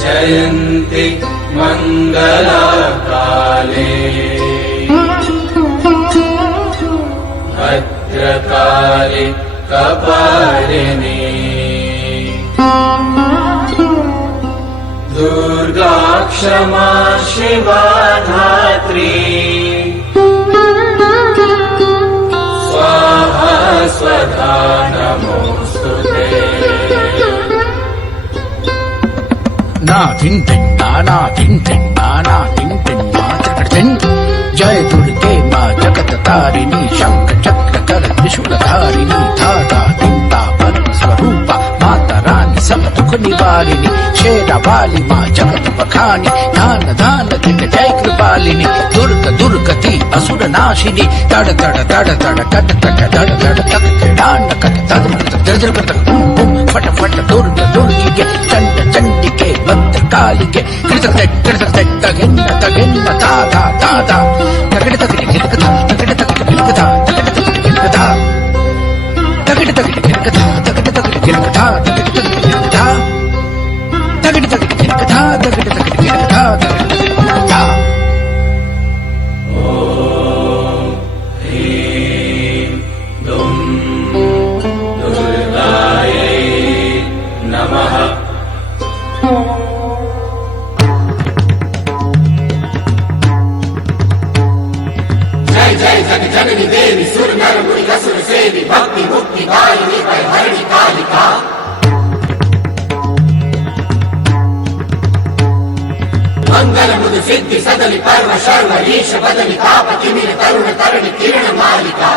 जयन्ति मङ्गलाकाले भद्रकाली कपालिनी दुर्गा क्षमा शिवा धात्री स्वाहा स्वधा नमोस्तुते। ना थिंग थिंगा ना थिंग थिंगा ना थिंग थिंगा चक्रथिंग। जय दुर्गे माँ जगत तारिणी शंख चक्र कर त्रिशूलधारिणी धाता चिंता परम स्वरूपा माता रानी सब दुख निवारिणी शेरा वाली माँ जगत बखानी धान धान जग जय कृपालिनी दुर्ग दुर्गति असुर नाशिनी तड़ तड़ तड़ तड़ कट कट धड़ धड़ तक डांड कट तद दर्द कर बूम बूम फट फट दुर्ग दुर्गी के चंड चंडी के भद्र काली के कृतक तगिन्न तगिन्न ताता ताता तगड़ तगड़ गिरकथा तगड़ तगड़ गिरकथा तगड़ तगड़ गिरकथा तगड़ तगड़ गिरकथा तगड़ तगड़ गिरकथा तगड़ तगड़ गिरकथा तगड़ तगड़ गिरकथा तगड़ तगड़ गिरकथा तगड़ तगड़ गिरकथा। ओम ह्रीं दुं दुर्गायै नमः। जय जय जग जननी देवी सुर नर मुनि असुर सेवी भक्ति मुक्ति दायिनी भयहरिणी कालिका। मंगल मुद सिद्धि सदनि पर्व शर्व ईश बदनि ताप तिमिर तरुण तरणि किरण मालिका।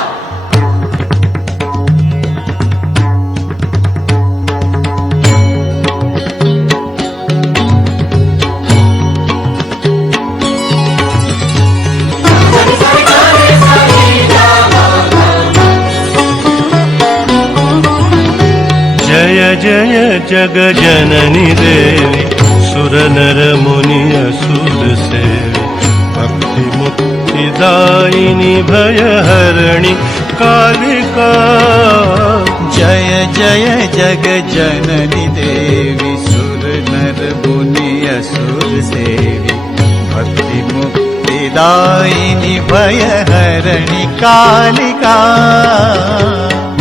जय जय जग जननी देवी सुर नर मुनि असुर सेवी भक्ति मुक्ति दायिनी भय हरणी कालिका। जय जय जग जननी देवी सुर नर मुनि असुर सेवी भक्ति मुक्ति दायिनी भय हरणी कालिका।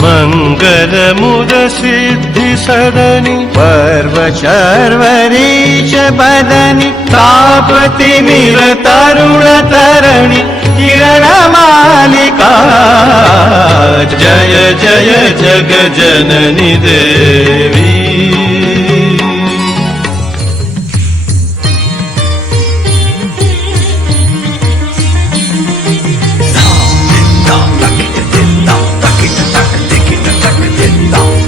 मंगल मुद सिद्धि सदनि पर्व शर्वरीश बदनि ताप तिमिर तरुण तरणि किरण मालिका। जय जय जग जननी देवी।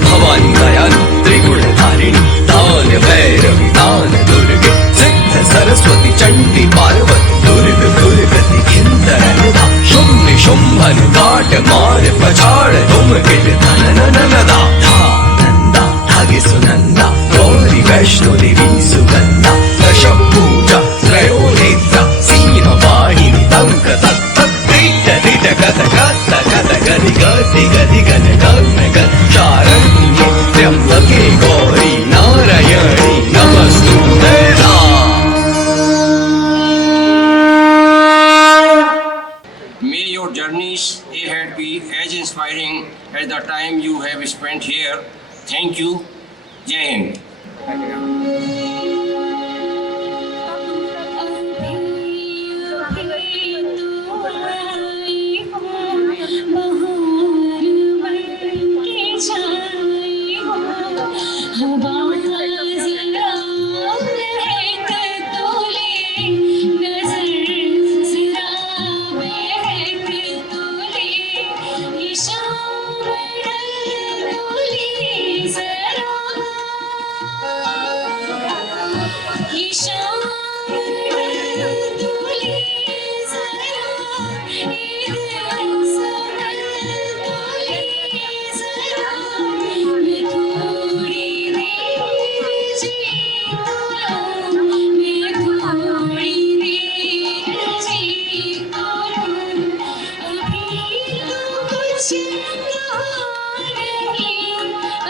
भवानी दयालु त्रिगुण धारिणी दान भैरवी दान दुर्गे सिद्ध सरस्वती चंडी पार्वती दुर्ग दुर्गति इंद्रनदा शुंभ शुंभन काट मार पछाड़ तुम गिट धन ननदा धा नंदा धागे सुनंदा गौरी वैष्णो देवी सुगंधा दश पूजा त्रयो नेत्र सीम वाहिनी तंक तत्त त्रिट त्रिट कथ कथ कथ गति गति गति गण गण गण शारण्ये त्र्यंबके गौरी नारायणी नमस्तुते। May your journeys ahead be as inspiring as the time you have spent here. Thank you. Jai Hind.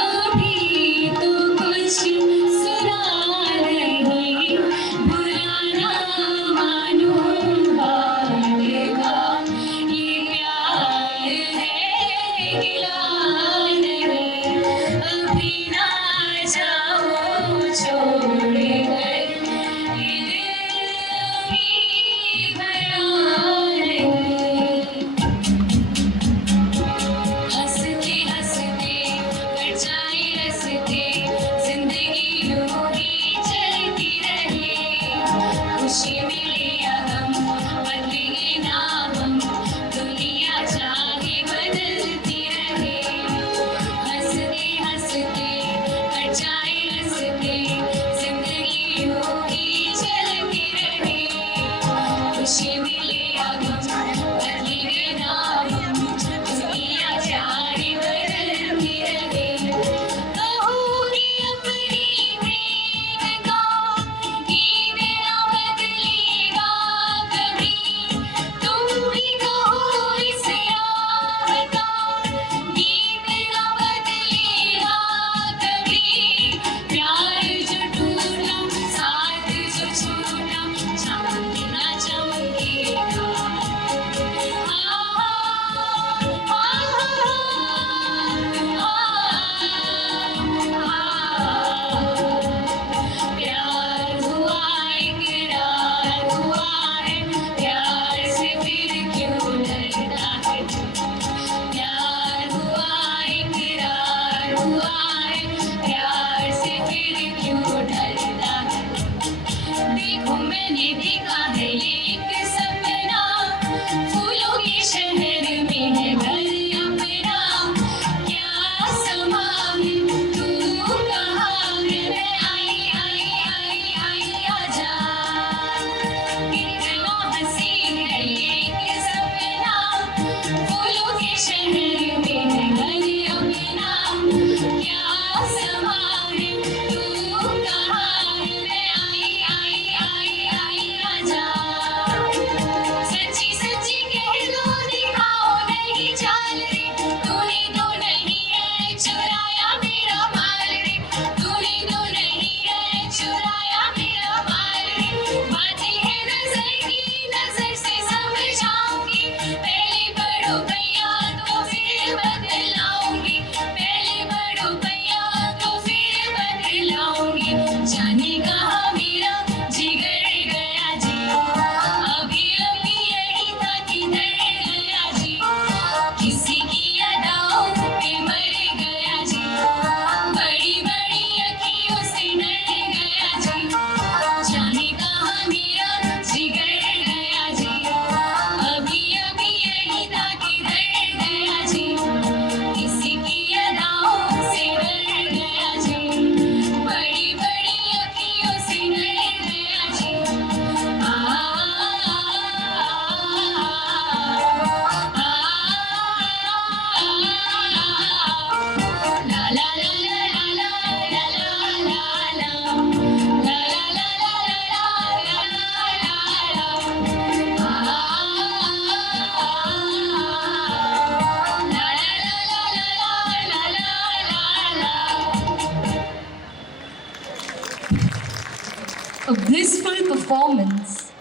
अभी तो कुछ सुना नहीं। फिर क्यों डरता है? देखो मैंने देखा है ये एक सपना, फूलों के शहर में है घर अपना। क्या समा है तू कहाँ है? मैं आई आई आई आई आजा। कितना हसीन है ये एक सपना, फूलों के शहर में है घर अपना। क्या समा है तू कहाँ है? मैं आई आई आई आई आजा। सच्ची सच्ची कह दो दिखाओ नहीं चाल रे, तूने तो नहीं है चुराया मेरा माल रे। तूने तो नहीं है चुराया मेरा माल रे। बातें है नजर की, नजर से समझाऊंगी। पहले बढ़ो भैया तो फिर बदलाऊंगी। पहले बढ़ो भैया तो फिर बदलाऊंगी। जाने कहाँ मेरा जिगर गया जी, अभी अभी यही था किधर गया जी। किसी की अदाओं पे मर गया जी, बड़ी बड़ी अखियों से डर गया जी। जाने कहाँ मेरा जिगर गया जी, अभी अभी यही था किधर गया जी। किसी की अदाओं से डर गया जी, बड़ी बड़ी अखियों से डर गया जी। ला ला ला ला ला ला ला ला ला ला ला A blissful performance.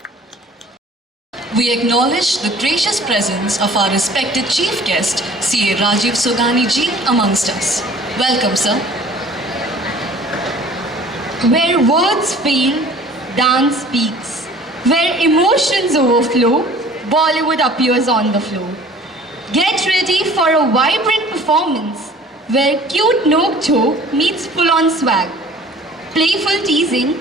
We acknowledge the gracious presence of our respected chief guest, C.A. Rajiv Sogani ji, amongst us. Welcome, sir. Where words fail, dance speaks. Where emotions overflow, Bollywood appears on the floor. Get ready for a vibrant performance where cute nook-choke meets full-on swag. Playful teasing,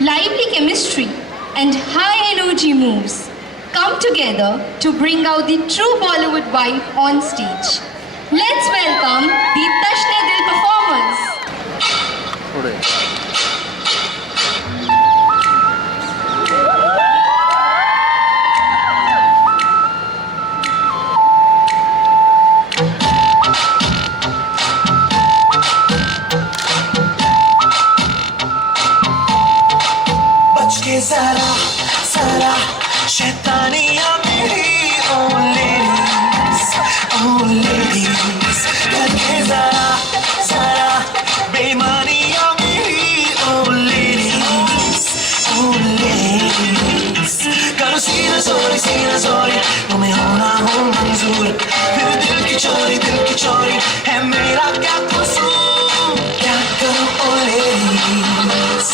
lively chemistry, and high-energy moves come together to bring out the true Bollywood vibe on stage. Let's welcome the Tashne Dil performers. बच के जरा जरा शैतानियां मेरी oh ladies करके जरा जरा बेईमानियां मेरी oh ladies करो सीना जोरी तुम्हें होना हो मंजूर फिर दिल की चोरी है मेरा क्या कसूर क्या करूं oh ladies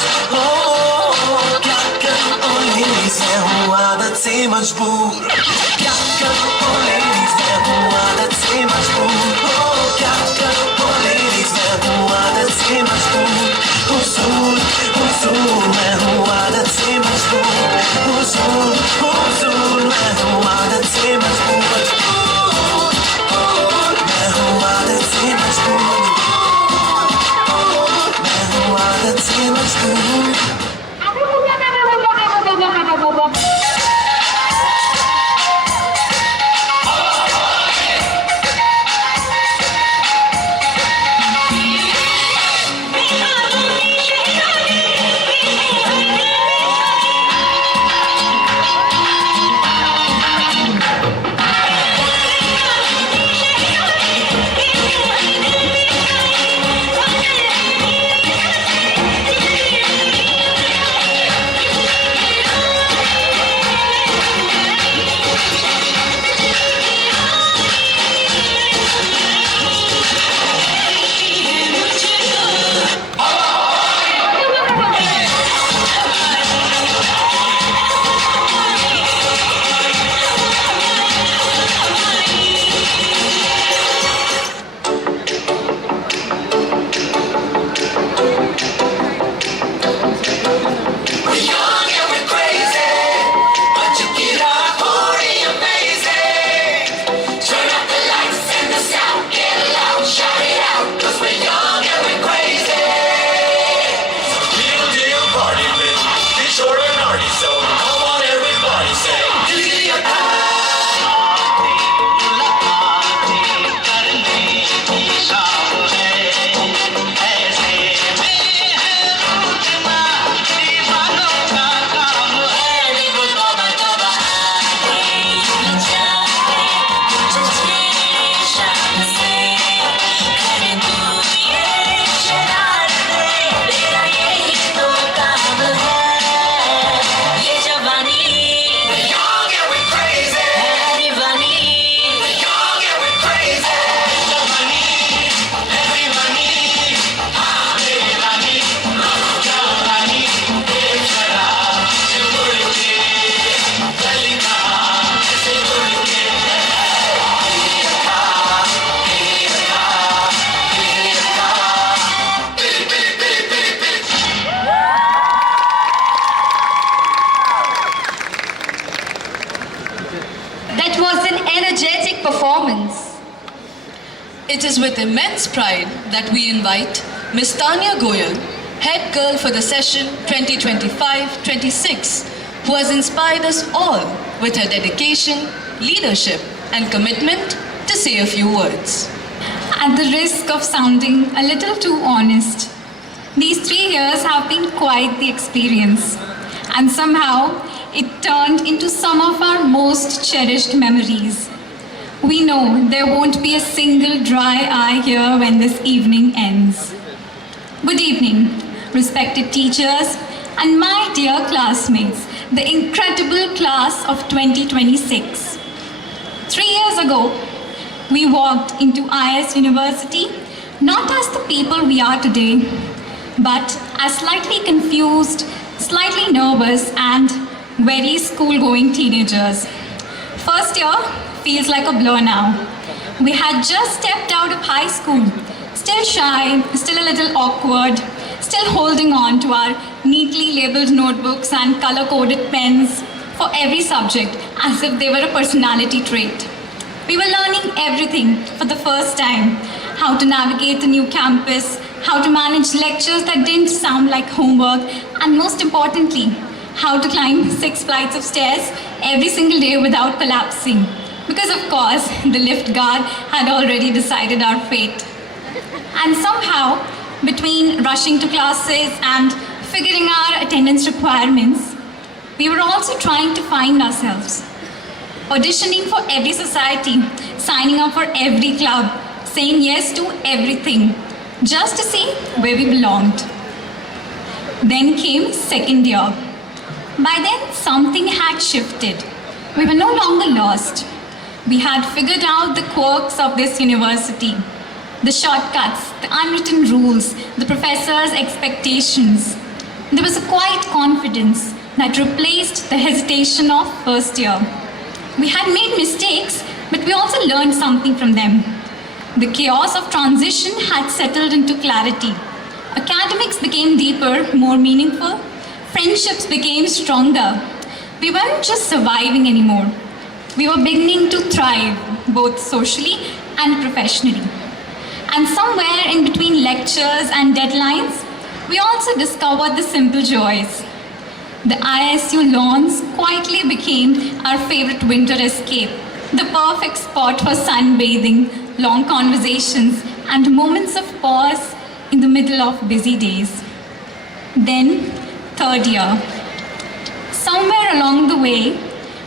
क्या करूं oh ladies मैं हूँ आदत से मजबूर क्या करूं oh ladies मैं हूँ आदत से मजबूर क्या करूं oh ladies मैं हूँ आदत से मजबूर हुजूर मैं हूँ आदत से मजबूर हुजूर मैं हूँ आदत से मजबूर मैं हूँ आदत से मजबूर मैं हूँ आदत से मजबूर It is with immense pride that we invite Ms. Tanya Goyal, head girl for the session 2025-26, who has inspired us all with her dedication, leadership, and commitment to say a few words. At the risk of sounding a little too honest, these 3 years have been quite the experience, and somehow it turned into some of our most cherished memories. We know there won't be a single dry eye here when this evening ends. Good evening, respected teachers and my dear classmates, the incredible class of 2026. 3 years ago, we walked into IS University not as the people we are today, but as slightly confused, slightly nervous, and very school-going teenagers. First year feels like a blur now. We had just stepped out of high school, still shy, still a little awkward, still holding on to our neatly labeled notebooks and color-coded pens for every subject as if they were a personality trait. We were learning everything for the first time: how to navigate the new campus, how to manage lectures that didn't sound like homework, and most importantly, how to climb 6 flights of stairs every single day without collapsing. Because of course, the lift guard had already decided our fate. And somehow, between rushing to classes and figuring our attendance requirements, we were also trying to find ourselves. Auditioning for every society, signing up for every club, saying yes to everything, just to see where we belonged. Then came second year. By then, something had shifted. We were no longer lost. We had figured out the quirks of this university, the shortcuts, the unwritten rules, the professors' expectations. There was a quiet confidence that replaced the hesitation of first year. We had made mistakes, but we also learned something from them. The chaos of transition had settled into clarity. Academics became deeper, more meaningful. Friendships became stronger. We weren't just surviving anymore. We were beginning to thrive, both socially and professionally. And somewhere in between lectures and deadlines, we also discovered the simple joys. The ISU lawns quietly became our favorite winter escape, the perfect spot for sunbathing, long conversations, and moments of pause in the middle of busy days. Then, third year. Somewhere along the way,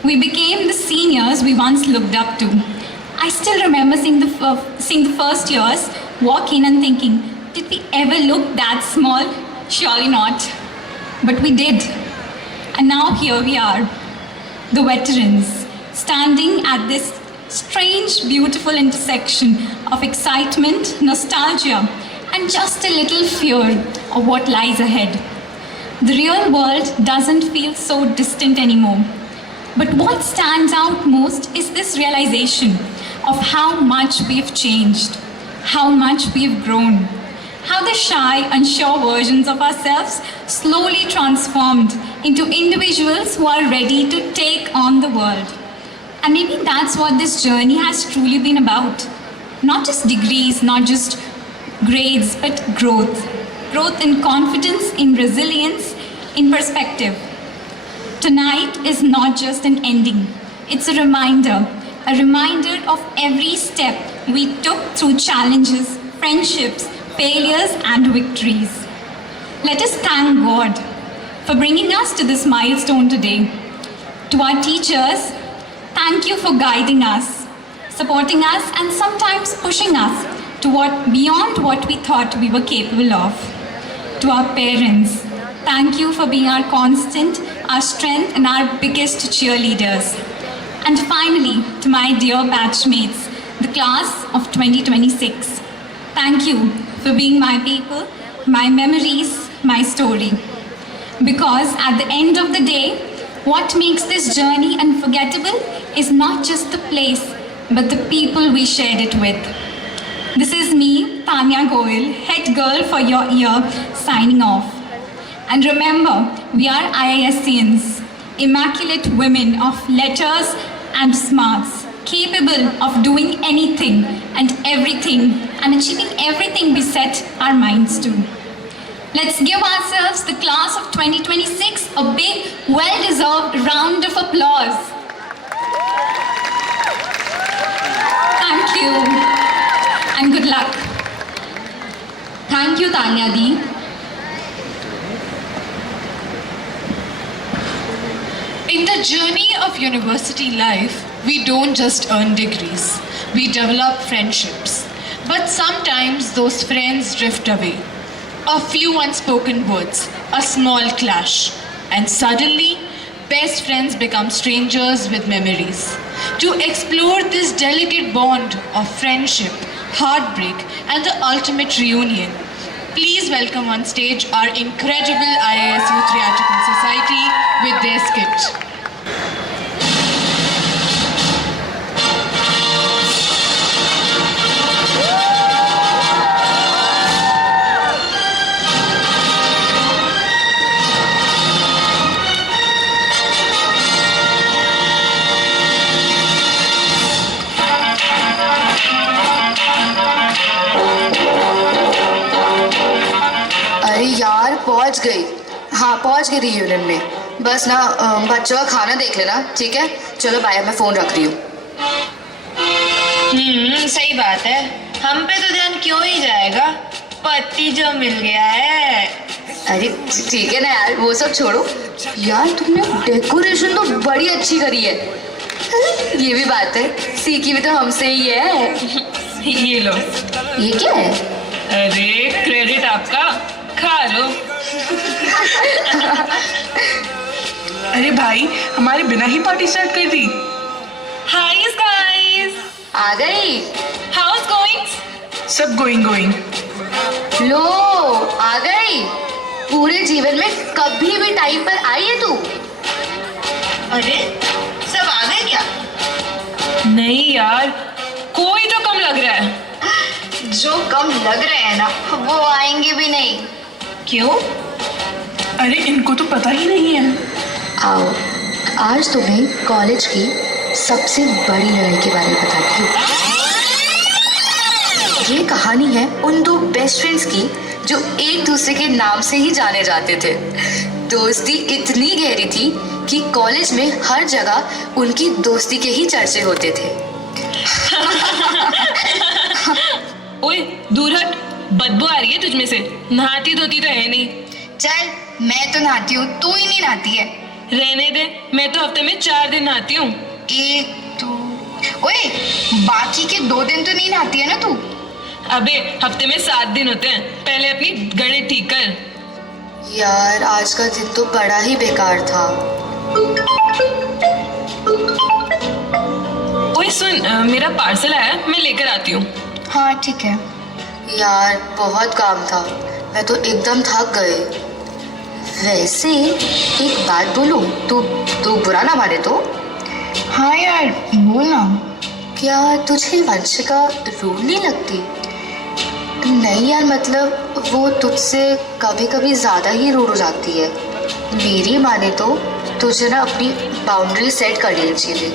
we became the seniors we once looked up to. I still remember seeing the first years walk in and thinking, did we ever look that small? Surely not. But we did. And now here we are, the veterans, standing at this strange, beautiful intersection of excitement, nostalgia, and just a little fear of what lies ahead. The real world doesn't feel so distant anymore. But what stands out most is this realization of how much we've changed, how much we've grown, how the shy, unsure versions of ourselves slowly transformed into individuals who are ready to take on the world. And maybe that's what this journey has truly been about. Not just degrees, not just grades, but growth. Growth in confidence, in resilience, in perspective. Tonight is not just an ending. It's a reminder of every step we took through challenges, friendships, failures, and victories. Let us thank God for bringing us to this milestone today. To our teachers, thank you for guiding us, supporting us, and sometimes pushing us to beyond what we thought we were capable of. To our parents, thank you for being our constant, our strength, and our biggest cheerleaders. And finally, to my dear batchmates, the class of 2026, thank you for being my people, my memories, my story. Because at the end of the day, what makes this journey unforgettable is not just the place, but the people we shared it with. This is me, Tanya Goyal, head girl for your year, signing off. And remember, we are IIScians, immaculate women of letters and smarts, capable of doing anything and everything and achieving everything we set our minds to. Let's give ourselves, the class of 2026, a big, well-deserved round of applause. Thank you and good luck. Thank you, Tanya Di. In the journey of university life, we don't just earn degrees, we develop friendships. But sometimes those friends drift away. A few unspoken words, a small clash, and suddenly, best friends become strangers with memories. To explore this delicate bond of friendship, heartbreak, and the ultimate reunion, please welcome on stage our incredible IISU Theatrical Society with their skit. अरे यार पहुंच गई। हाँ पहुंच गई reunion में। बस ना बच्चों का खाना देख लेना, ठीक है? चलो बाय, मैं फ़ोन रख रही हूँ। सही बात है, हम पे तो ध्यान क्यों ही जाएगा, पति जो मिल गया है। अरे ठीक है ना यार, वो सब छोड़ो। यार तुमने डेकोरेशन तो बड़ी अच्छी करी है। ये भी बात है, सीखी भी तो हमसे ही है। ये लो। ये क्या है? अरे क्रेडिट आपका, खा लो। अरे भाई, हमारे बिना ही पार्टी स्टार्ट कर दी। हाय गाइस, आ गई। How is going? सब गोइंग। लो आ गई। पूरे जीवन में कभी भी टाइम पर आई है तू? अरे सब आ गए क्या? नहीं यार, कोई तो कम लग रहा है। जो कम लग रहे हैं ना, वो आएंगे भी नहीं। क्यों? अरे इनको तो पता ही नहीं है। आओ, आज तुम्हें कॉलेज की सबसे बड़ी लड़ाई के बारे में बताती हूँ। ये कहानी है उन दो बेस्ट फ्रेंड्स की जो एक दूसरे के नाम से ही जाने जाते थे। दोस्ती इतनी गहरी थी कि कॉलेज में हर जगह उनकी दोस्ती के ही चर्चे होते थे। ओए दूर हट, बदबू आ रही है तुझमें से। नहाती धोती तो है नहीं। चल, मैं तो नहाती हूँ, तू ही नहीं नहाती है। रहने दे, मैं तो हफ्ते में 4 दिन नहाती हूँ। एक तो ओए, बाकी के 2 दिन तो नहीं नहाती है ना तू? अबे हफ्ते में 7 दिन होते हैं, पहले अपनी गणित ठीक कर। यार आज का दिन तो बड़ा ही बेकार था। ओए सुन, मेरा पार्सल आया, मैं लेकर आती हूँ। हाँ ठीक है। यार बहुत काम था, मैं तो एकदम थक गई। वैसे एक बात बोलूं, तू बुरा ना माने तो? हाँ यार बोल ना। क्या तुझे वंशिका रूड नहीं लगती? नहीं यार, मतलब वो तुझसे कभी कभी ज़्यादा ही रूड हो जाती है। मेरी माने तो तुझे ना अपनी बाउंड्री सेट कर लेनी चाहिए।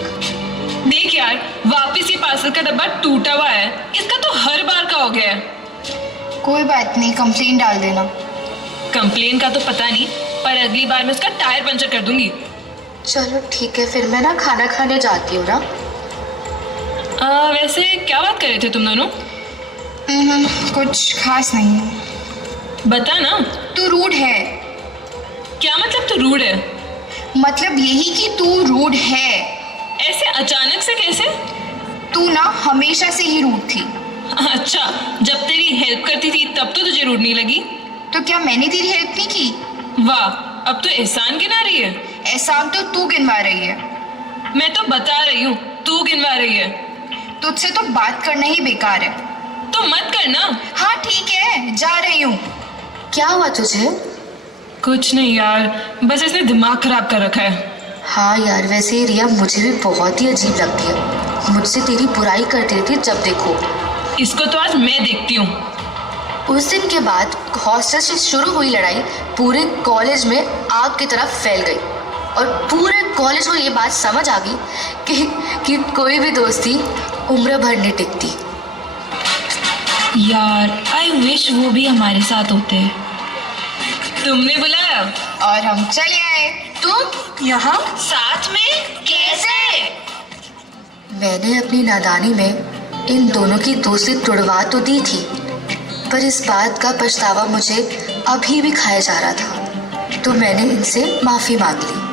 देख यार, वापस ये पार्सल का डब्बा टूटा हुआ है, इसका तो हर बार का हो गया है। कोई बात नहीं, कंप्लेन डाल देना। कंप्लेन का तो पता नहीं, पर अगली बार मैं उसका टायर पंचर कर दूंगी। चलो ठीक है, फिर मैं ना खाना खाने जाती हूँ ना। वैसे क्या बात कर रहे थे तुम दोनों? कुछ खास नहीं। बता ना। तू रूड है। क्या मतलब तू रूड है? मतलब यही कि तू रूड है। ऐसे अचानक से कैसे? तू ना हमेशा से ही रूड थी। अच्छा, जब तेरी हेल्प करती थी तब तो तुझे रूड नहीं लगी? तो क्या मैंने तेरी हेल्प नहीं की? वाह, अब तो एहसान गिना रही है। एहसान तो तू गिनवा रही है। मैं तो बता रही हूँ, तू गिनवा रही है। तुझसे तो बात करना ही बेकार है। तो मत करना। हाँ ठीक है, जा रही हूँ। क्या हुआ तुझे? कुछ नहीं यार, बस इसने दिमाग खराब कर रखा है। हाँ यार, वैसे रिया मुझे भी बहुत ही अजीब लगती है। मुझसे तेरी बुराई करती रहती जब देखो। इसको तो आज मैं देखती हूँ। उस दिन के बाद हॉस्टल से शुरू हुई लड़ाई पूरे कॉलेज में आग की तरह फैल गई। और पूरे कॉलेज को ये बात समझ आ गई कि कोई भी दोस्ती उम्र भर नहीं टिकती। यार आई विश वो भी हमारे साथ होते। तुमने बुलाया और हम चले आए। तुम यहाँ साथ में कैसे? मैंने अपनी नादानी में इन दोनों की दोस्ती तोड़वा तो दी थी, पर इस बात का पछतावा मुझे अभी भी खाया जा रहा था, तो मैंने इनसे माफी मांग ली।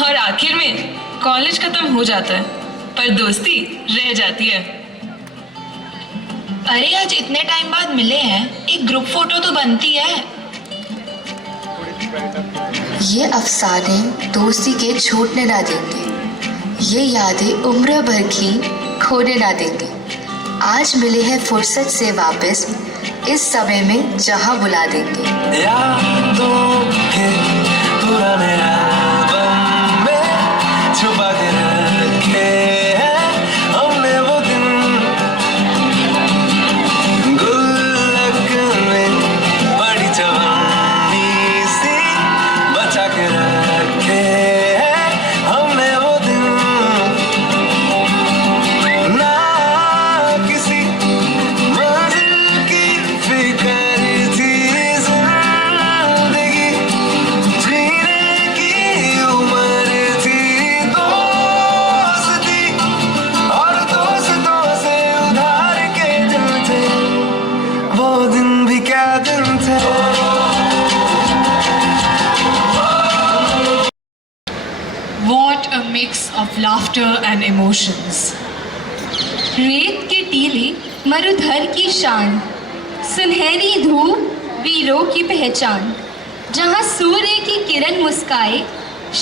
और आखिर में कॉलेज खत्म हो जाता है पर दोस्ती रह जाती है। अरे आज इतने टाइम बाद मिले हैं, एक ग्रुप फोटो तो बनती है। ये अफसाने दोस्ती के छूटने ना देंगे, ये यादें उम्र भर की खोने ना देंगे। आज मिले हैं फुर्सत से वापस, इस समय में जहां बुला देंगे। यादों के पुराने एल्बम में छुपा के रखे हैं हमने वो दिन, गुल्लक में बड़ी जवानी सी बचा के रखे हैं हमने वो दिन। ना किसी मंजिल की फिक्र थी, जिंदगी जीने की उम्र थी, दोस्ती और दोस्तों से उधार के दिन थे, वो दिन भी क्या दिन थे। What a mix of laughter and emotions. रेत के टीले मरुधर की शान, सुनहरी धूप वीरों की पहचान, जहाँ सूर्य की किरण मुस्काए,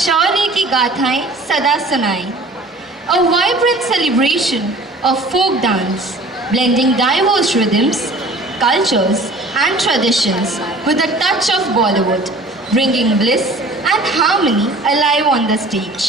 शौर्य की गाथाएं सदा सुनाए। A vibrant celebration of folk dance, blending diverse rhythms, cultures and traditions with a touch of Bollywood, bringing bliss and harmony alive on the stage.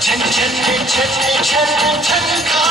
छन छन छन छन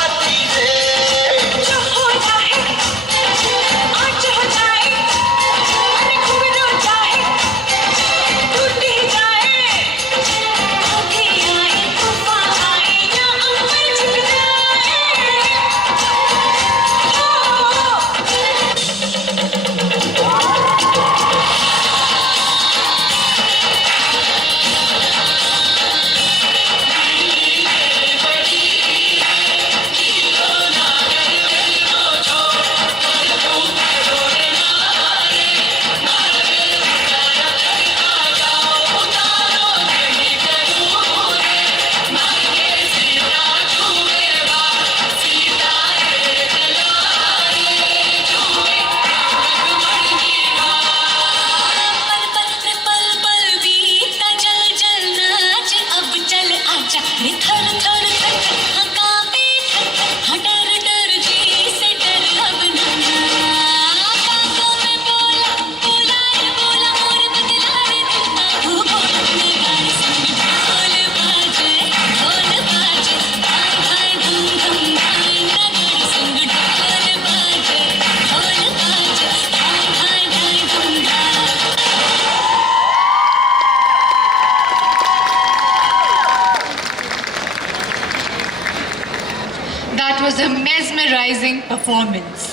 That was a mesmerizing performance.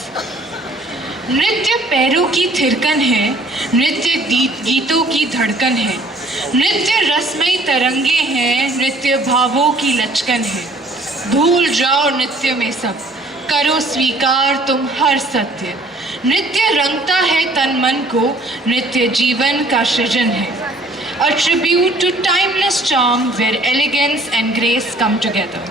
नृत्य पैरों की थिरकन है, नृत्य गीतों की धड़कन है, नृत्य रसमयी तरंगे हैं, नृत्य भावों की लचकन है। भूल जाओ नृत्य में सब, करो स्वीकार तुम हर सत्य। नृत्य रंगता है तन मन को, नृत्य जीवन का सृजन है। A tribute to timeless charm where elegance and grace come together.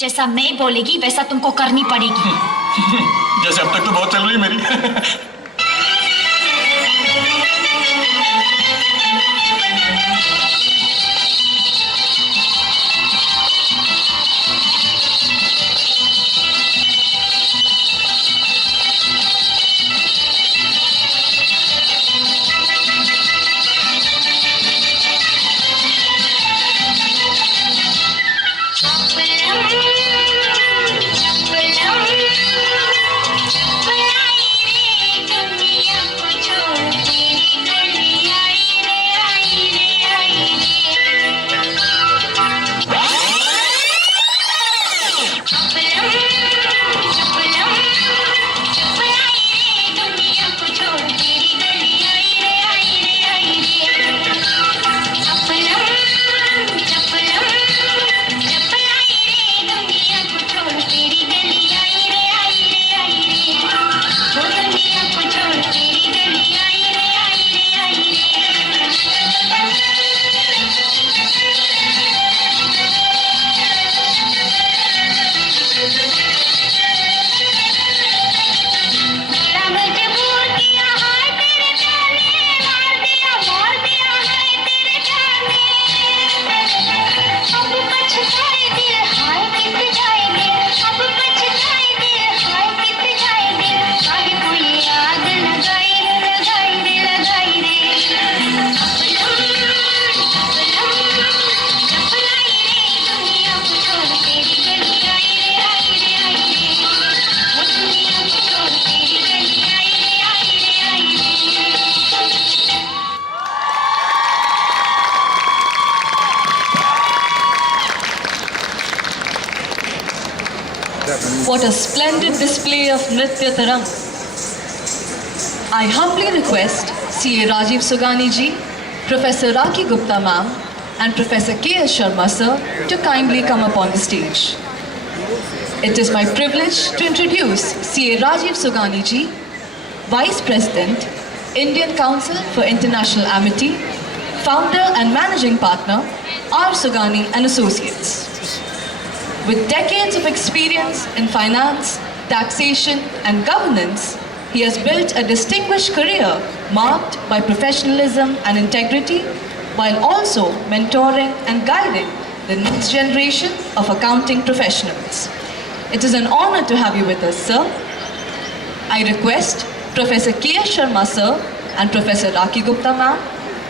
जैसा मैं बोलेगी वैसा तुमको करनी पड़ेगी। जैसे अब तक तो बहुत चल रही मेरी। What a splendid display of Nritya Tarang. I humbly request CA Rajiv Sogani ji, Professor Rakhi Gupta ma'am and Professor K.S. Sharma sir to kindly come upon the stage. It is my privilege to introduce CA Rajiv Sogani ji, Vice President, Indian Council for International Amity, Founder and Managing Partner, R. Sogani and Associates. With decades of experience in finance, taxation and governance, he has built a distinguished career marked by professionalism and integrity, while also mentoring and guiding the next generation of accounting professionals. It is an honor to have you with us, sir. I request Professor K.S. Sharma sir and Professor Rakhi Gupta ma'am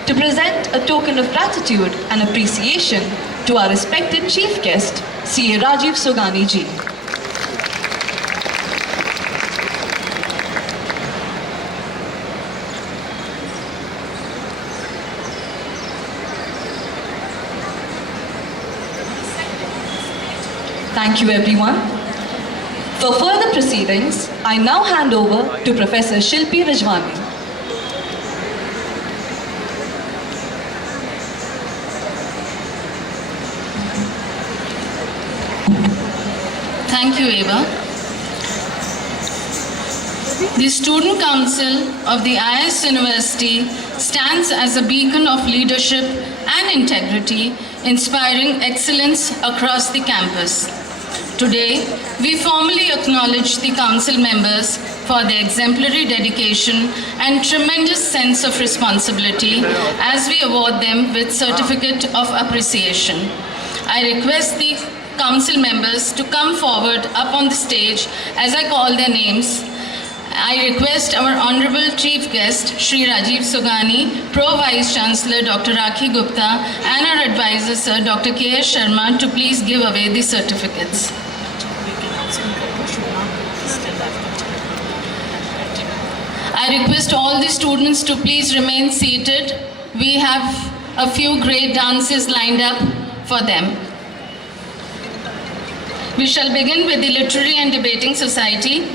to present a token of gratitude and appreciation to our respected chief guest, CA Rajiv Sogani ji. Thank you, everyone. For further proceedings, I now hand over to Professor Shilpi Rajwani. Thank you, Eva. The Student Council of the IS University stands as a beacon of leadership and integrity, inspiring excellence across the campus. Today, we formally acknowledge the council members for their exemplary dedication and tremendous sense of responsibility as we award them with Certificate of Appreciation. I request the council members to come forward up on the stage as I call their names. I request our Honorable Chief Guest, Shri Rajiv Sogani, Pro Vice Chancellor Dr. Rakhi Gupta, and our advisor, Sir Dr. K.S. Sharma, to please give away the certificates. I request all the students to please remain seated. We have a few great dances lined up for them. We shall begin with the Literary and Debating Society.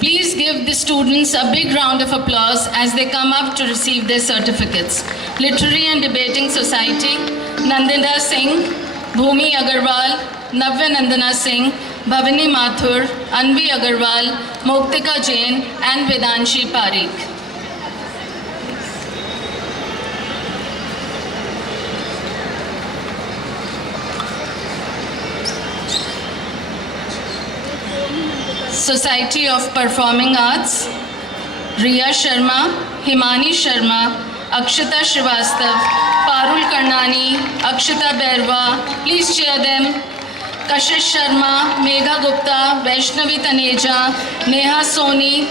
Please give the students a big round of applause as they come up to receive their certificates. Literary and Debating Society, Nandita Singh, Bhumi Agarwal, Navya Nandana Singh, Bhavini Mathur, Anvi Agarwal, Muktika Jain, and Vedanshi Parikh. Society of Performing Arts, Riya Sharma, Himani Sharma, Akshita Srivastav, Parul Karnani, Akshita Berwa, please cheer them. Kashish Sharma, Megha Gupta, Vaishnavi Taneja, Neha Soni,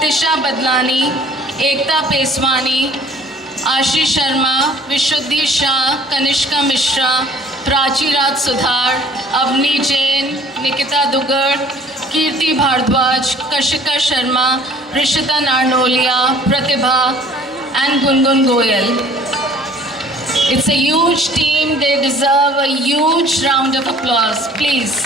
Tisha Badlani, Ekta Peswani, Ashish Sharma, Vishuddhi Shah, Kanishka Mishra, Prachi Raj Sudhar, Avni Jain, Nikita Dugar, Kirti Bhardwaj, Kashika Sharma, Rishita Narnolia, Pratibha, and Gungun Goyal. It's a huge team. They deserve a huge round of applause. Please.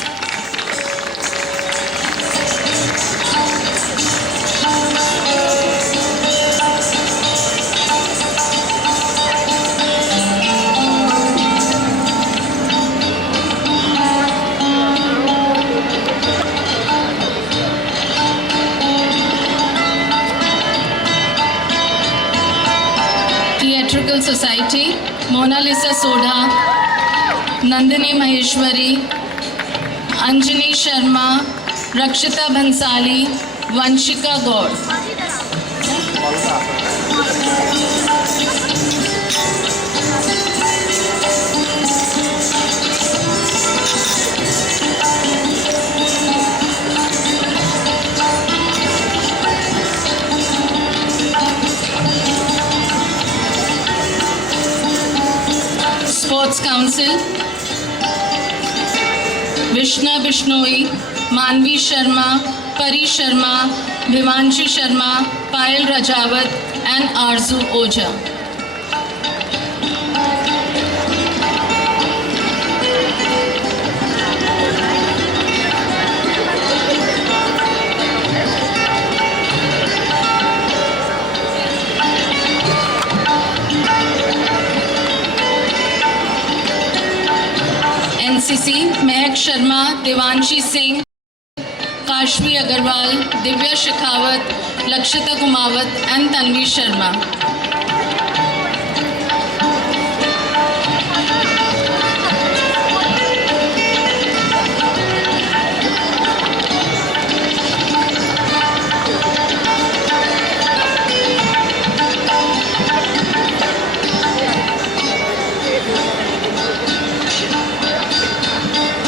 Theatrical Society, Mona Lisa Sodha, Nandini Maheshwari, Anjani Sharma, Rakshita Bhansali, Vanshika Gaur. Sports Council, Vishna Bishnoi, Manvi Sharma, Pari Sharma, Bhivanshi Sharma, Payal Rajawat, and Arzu Oja. NCC Mahak Sharma, Devanshi Singh, Kashvi Agarwal, Divya Shekhawat, Lakshita Kumawat and Tanvi Sharma.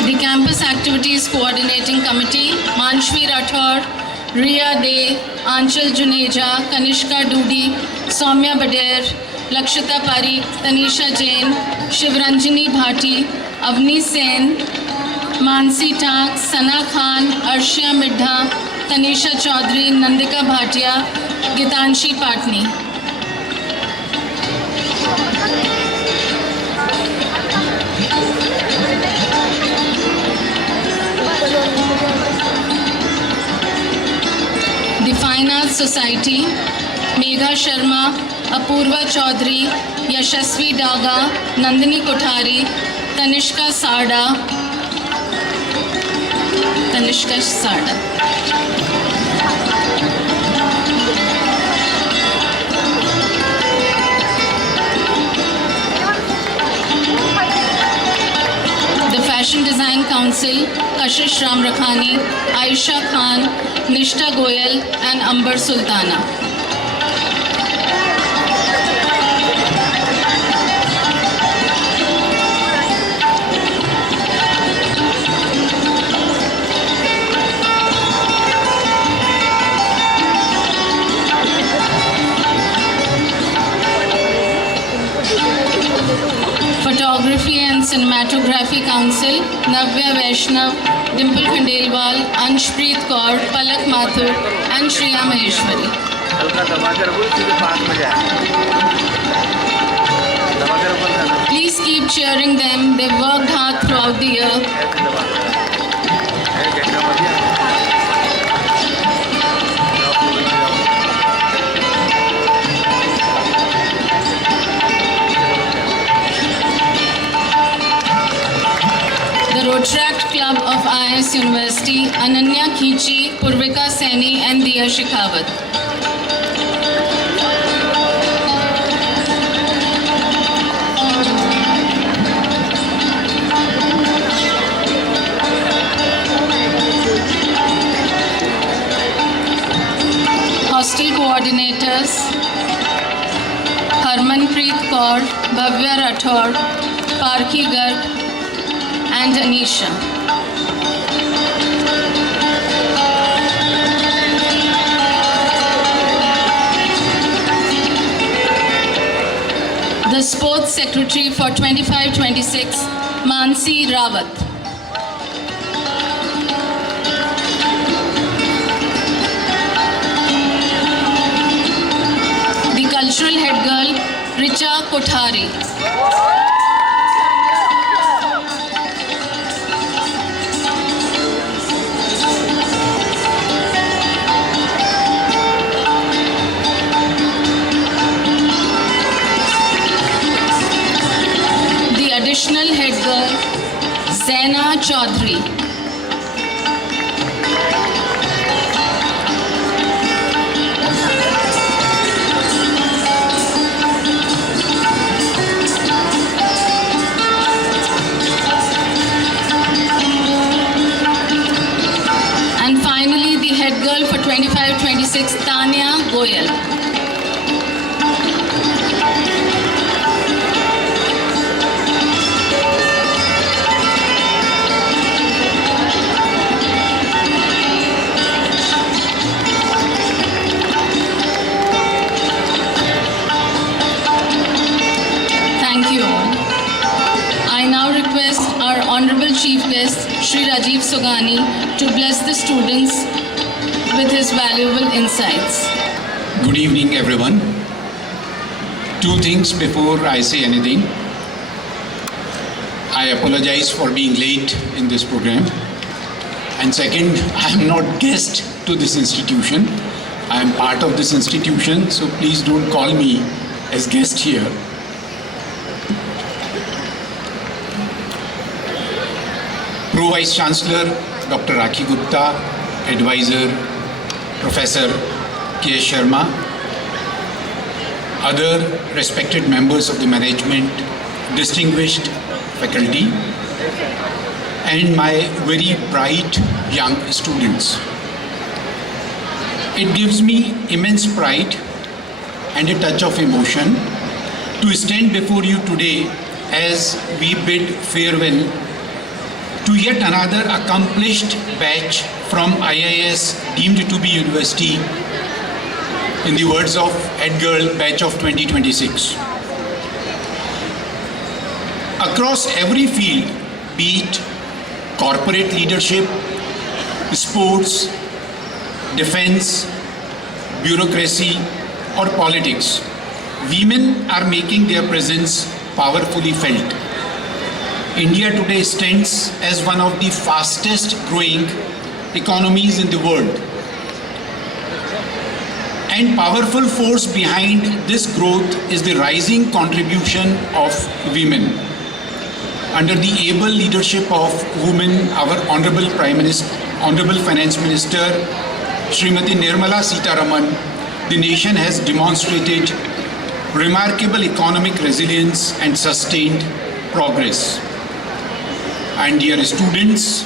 The Campus Activities Coordinating Committee, Manshvi Rathod, Riya De, Anchal Juneja, Kanishka Dudi, Soumya Bader, Lakshita Parikh, Tanisha Jain, Shivranjini Bhati, Avni Sen, Mansi Tak, Sana Khan, Arshia Midha, Tanisha Chaudhary, Nandika Bhatia, Gitanshi Patni. The Fine Arts Society, Megha Sharma, Apurva Chaudhary, Yashasvi Daga, Nandini Kothari, Tanishka Sarda. The Fashion Design Council, Kashish Ramrakhani, Aisha Khan, Nishta Goyal and Amber Sultana. Photography and Cinematography Council, Navya Vaishnav, Dimple Khandelwal, Anshpreet Kaur, Palak Mathur and Shriya Maheshwari. Please keep cheering them. They've worked hard throughout the year. The Rotaract Club of IIS University, Ananya Khichi, Purvika Saini and Diya Shekhawat. Hostel coordinators, Harmanpreet Kaur, Bhavya Rathod, Parki Garg and Anisha. The Sports Secretary for 25-26, Mansi Rawat. The Cultural Head Girl, Richa Kothari. Additional head girl, Zaina Chaudhary. And finally, the head girl for 25-26, Tanya Goyal. Honorable Chief Guest Shri Rajiv Sogani to bless the students with his valuable insights. Good evening, everyone. Two things before I say anything. I apologize for being late in this program. And second, I am not guest to this institution. I am part of this institution, so please don't call me as guest here. Pro Vice Chancellor Dr. Rakhi Gupta, Advisor Professor K.S. Sharma, other respected members of the management, distinguished faculty, and my very bright young students. It gives me immense pride and a touch of emotion to stand before you today as we bid farewell to yet another accomplished batch from IIS deemed to be university, in the words of Edgirl, batch of 2026. Across every field, be it corporate leadership, sports, defense, bureaucracy, or politics, women are making their presence powerfully felt. India today stands as one of the fastest growing economies in the world. And powerful force behind this growth is the rising contribution of women. Under the able leadership of women, our Honorable Honorable Finance Minister, Srimati Nirmala Sitharaman, the nation has demonstrated remarkable economic resilience and sustained progress. And dear students,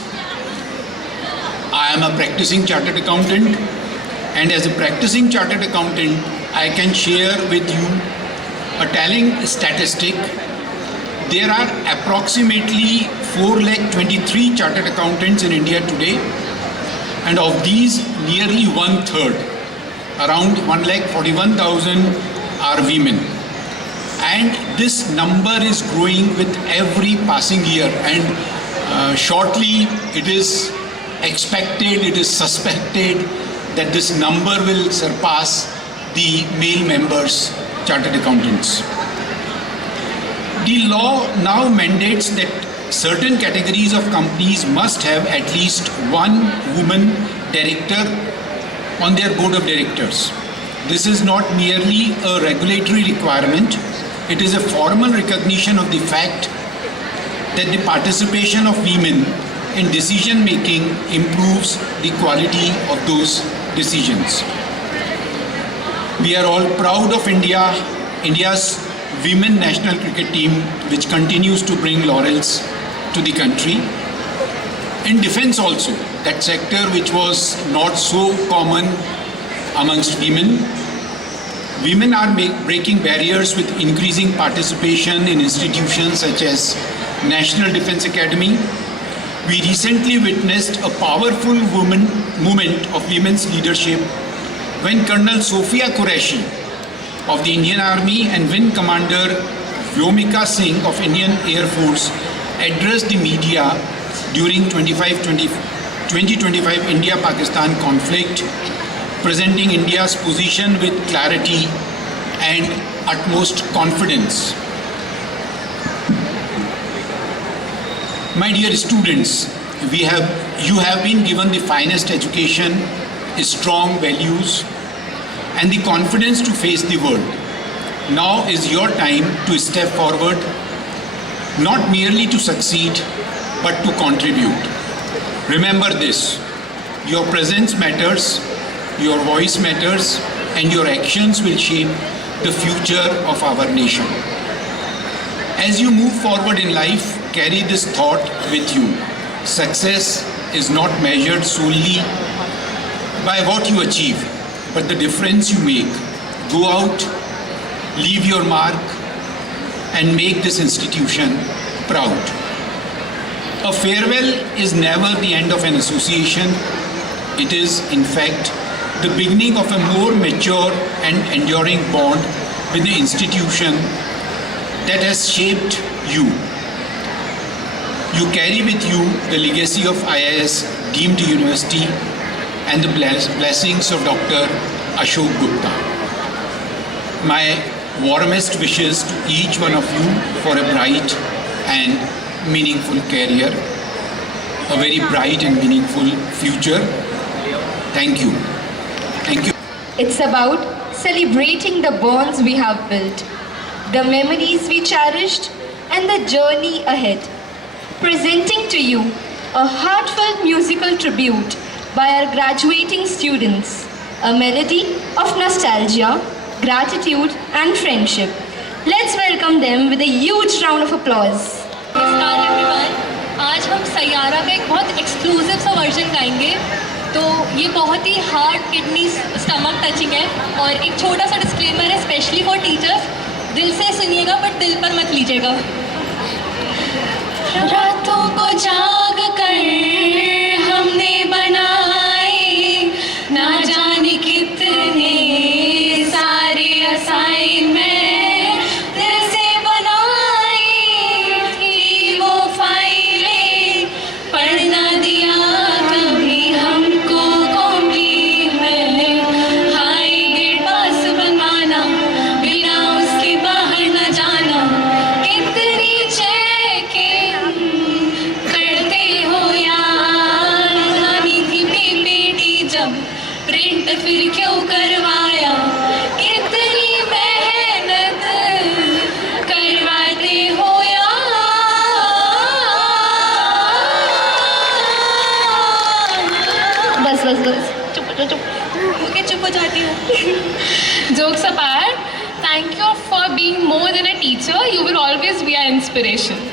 I am a practicing chartered accountant, and as a practicing chartered accountant, I can share with you a telling statistic. There are approximately 4,23,000 chartered accountants in India today, and of these, nearly one-third, around 1,41,000 are women. And this number is growing with every passing year, and shortly it is expected, it is suspected that this number will surpass the male members, chartered accountants. The law now mandates that certain categories of companies must have at least one woman director on their board of directors. This is not merely a regulatory requirement, it is a formal recognition of the fact that the participation of women in decision making improves the quality of those decisions. We are all proud of India's women national cricket team, which continues to bring laurels to the country. In defense also, that sector which was not so common amongst women, women are breaking barriers with increasing participation in institutions such as National Defense Academy. We recently witnessed a powerful movement of women's leadership when Colonel Sophia Qureshi of the Indian Army and Wing Commander Vyomika Singh of Indian Air Force addressed the media during 2025 India-Pakistan conflict, presenting India's position with clarity and utmost confidence. My dear students, you have been given the finest education, strong values, and the confidence to face the world. Now is your time to step forward, not merely to succeed, but to contribute. Remember this, your presence matters, your voice matters, and your actions will shape the future of our nation. As you move forward in life, carry this thought with you. Success is not measured solely by what you achieve, but the difference you make. Go out, leave your mark, and make this institution proud. A farewell is never the end of an association. It is, in fact, the beginning of a more mature and enduring bond with the institution that has shaped you. You carry with you the legacy of IIS deemed university and the blessings of Dr. Ashok Gupta. My warmest wishes to each one of you for a bright and meaningful career, a very bright and meaningful future. Thank you. Thank you. It's about celebrating the bonds we have built, the memories we cherished, and the journey ahead. Presenting to you a heartfelt musical tribute by our graduating students, a melody of nostalgia, gratitude and friendship. Let's welcome them with a huge round of applause. नमस्कार everyone, आज हम सैयारा का एक बहुत exclusive सा version गाएंगे। तो ये बहुत ही हार्ट, किडनी, स्टमक टचिंग है और एक छोटा सा डिस्क्लेमर है स्पेशली फॉर टीचर्स, दिल से सुनिएगा बट दिल पर मत लीजिएगा। रातों को जाग कर हमने बनाए ना जाने कितने सारे असाइनमेंट, दिल से बनाई थी वो फाइलें, पढ़ना दिया कभी हमको कॉम्प्लीमेंट, हाई ग्रेड पास बनवाना बिना उसके बाहर न जाना, कितनी चेकिंग करते हो यार, जानी थी पीपीटी जब प्रिंट फिर क्यों करवाया, कितनी मेहनत करवाते हो यार। बस बस बस, चुप चुप चुप, ओके चुप हो जाती हूँ। Jokes apart, thank you for being more than a teacher. You will always be our inspiration.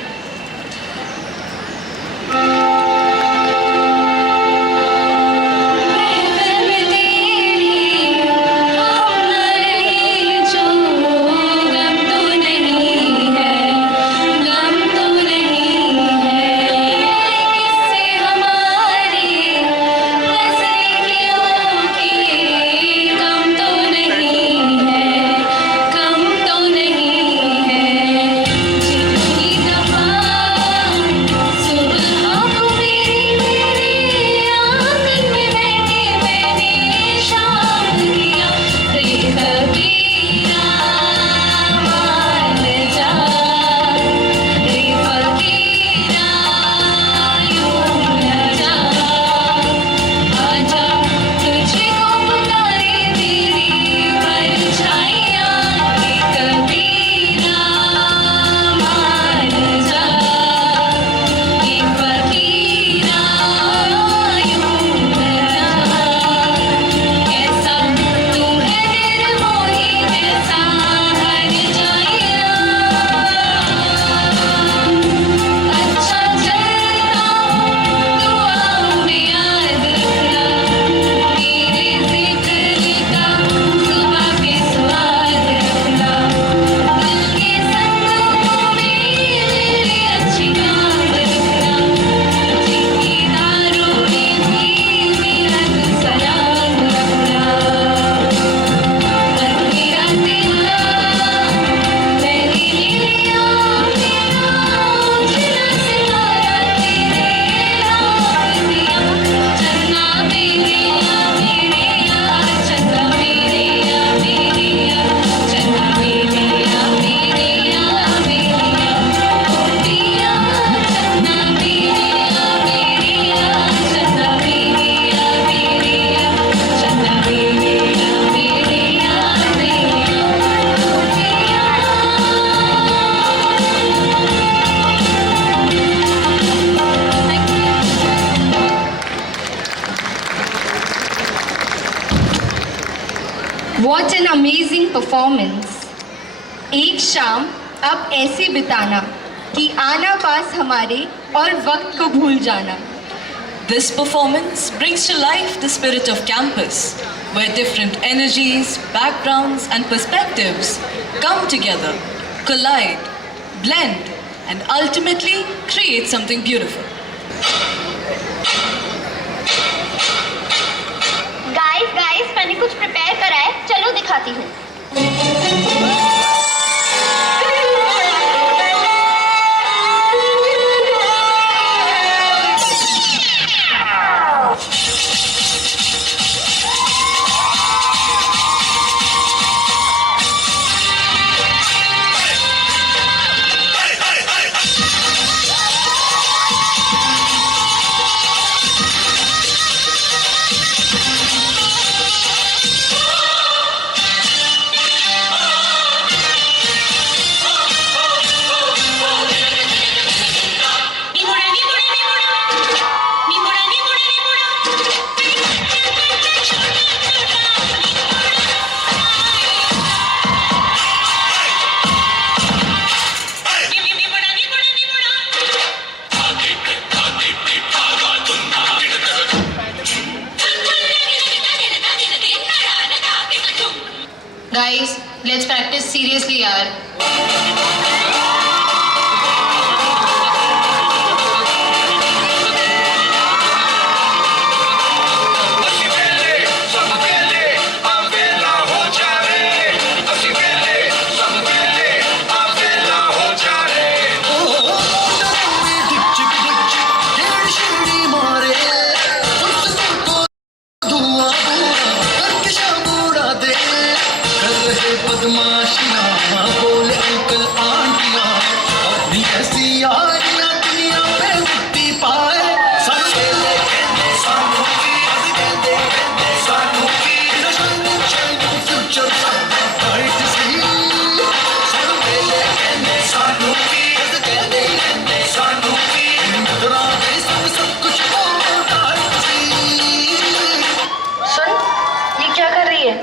What an amazing performance! एक शाम अब ऐसे बिताना कि आना पास हमारे और वक्त को भूल जाना। This performance brings to life the spirit of campus, where different energies, backgrounds, and perspectives come together, collide, blend, and ultimately create something beautiful. Guys मैंने कुछ प्रिपेयर करा है, चलो दिखाती हूँ। यार। बोले अंकल आंटियां अपनी ऐसी यारियां दुनिया पे मुक्ति पाए सानू सानू सानू फ्यूचर ब्राइट सी सानू सानू सानू मुद्रा दे सब कुछ ब्राइट सी। सुन, ये क्या कर रही है?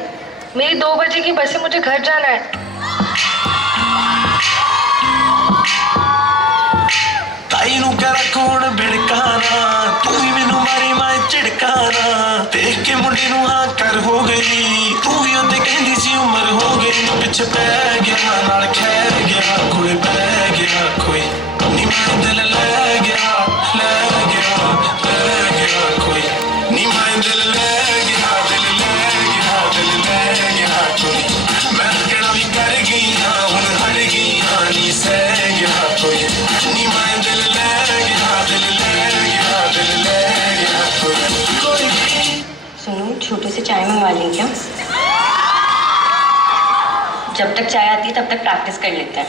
मेरी 2 बजे की बस से मुझे घर जाना है। ताई नू क्या रखोण भिड़काना तू भी मैनू मारी मैं झिड़काना देख के मुंडे नू हाँ कर हो गई तू भी उत्ते कहंदी सी उम्र हो गई पिछे पै गया नाल खैर गया कोई पै गया कोई नी मैं दिल ले गया कोई नी मैं दिल ले गया कोई मैं कहना भी कर गई हाँ हुण हट गई हाँ नी सह गया कोई नी मैं दिल ले गया कोई। सुनो, छोटू से चाय मंगवा लें क्या? जब तक चाय आती है तब तक प्रैक्टिस कर लेते हैं।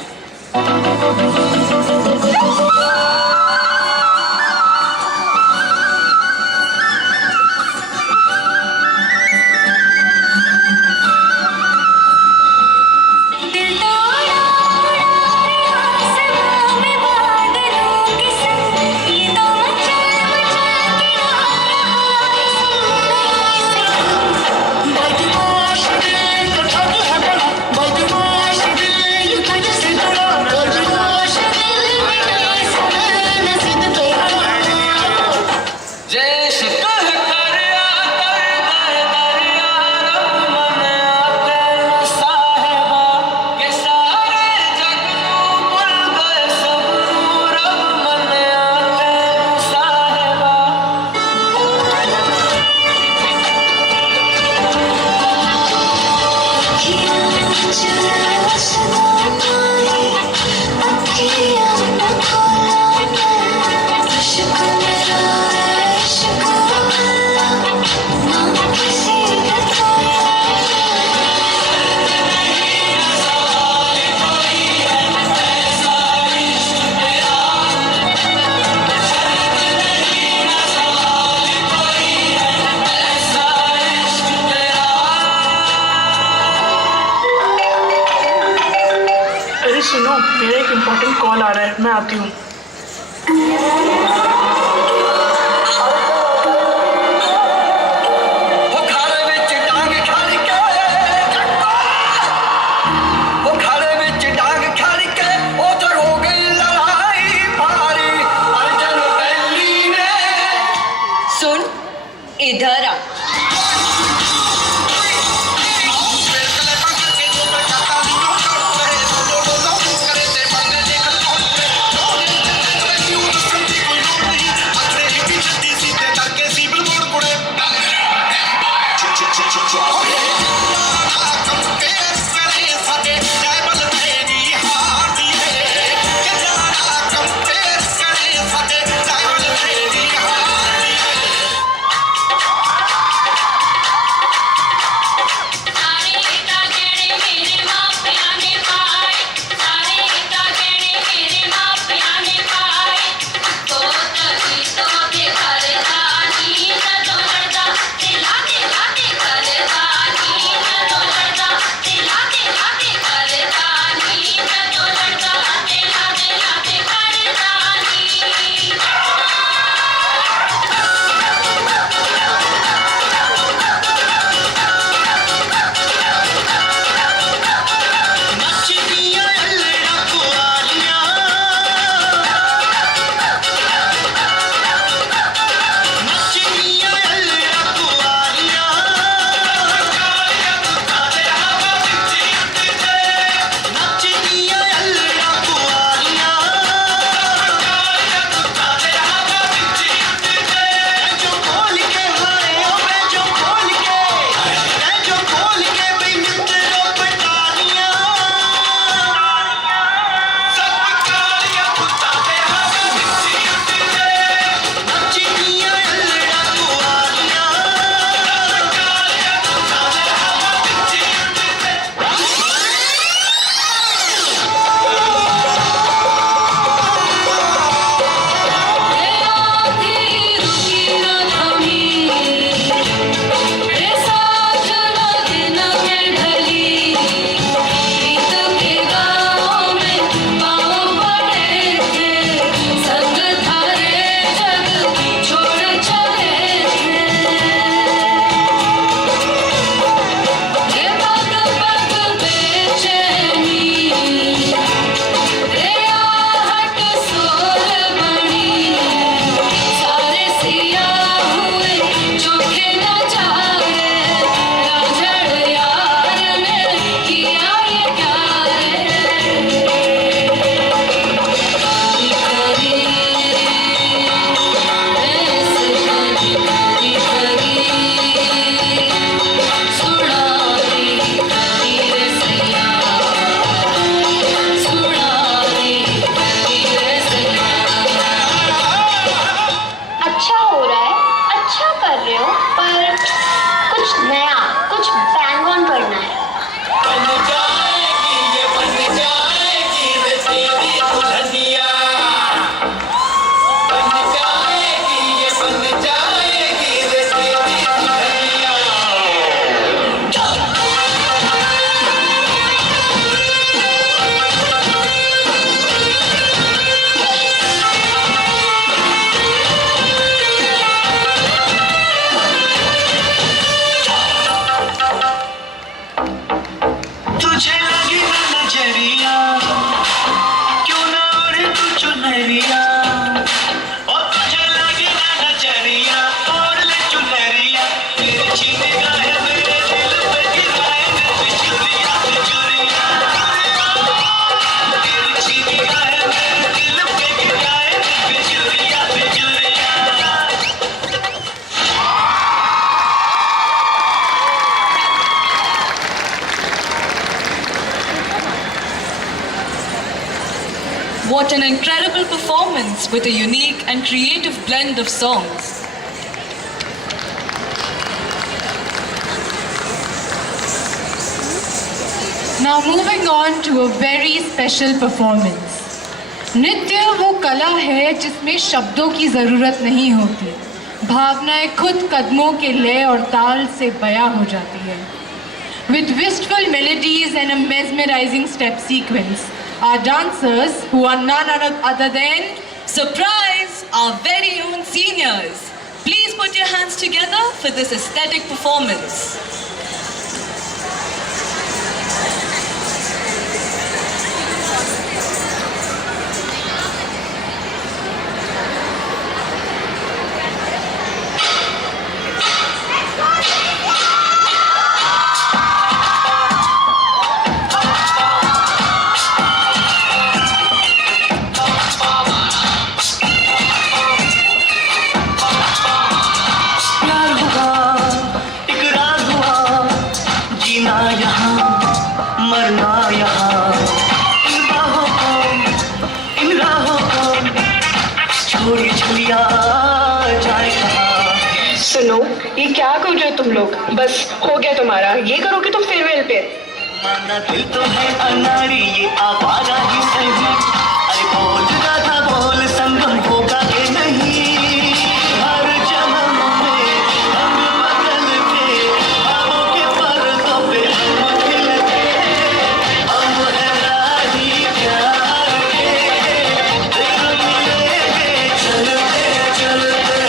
सुनो, मेरा एक इम्पोर्टेंट कॉल आ रहा है, मैं आती हूँ। सुन, इधर आ। What an incredible performance with a unique and creative blend of songs. Now moving on to a very special performance. नृत्य वो कला है जिसमें शब्दों की ज़रूरत नहीं होती, भावनाएं खुद कदमों के लय और ताल से बयां हो जाती है. With wistful melodies and a mesmerizing step sequence, our dancers, who are none other than surprise, our very own seniors. Please put your hands together for this aesthetic performance. सुनो, ये क्या कर रहे हो तुम लोग? बस हो गया तुम्हारा, ये करोगे तो फेयरवेल पे. माना दिल तो है अनाड़ी, ये आवारा ही सही. अरे बोल राधा बोल, संगम होगा कि नहीं. हर जन्म में हम बदल के ख्वाबों के पर्दों पे हम खिलते. हम है राही प्यार के, दिल मिलेंगे चलते चलते.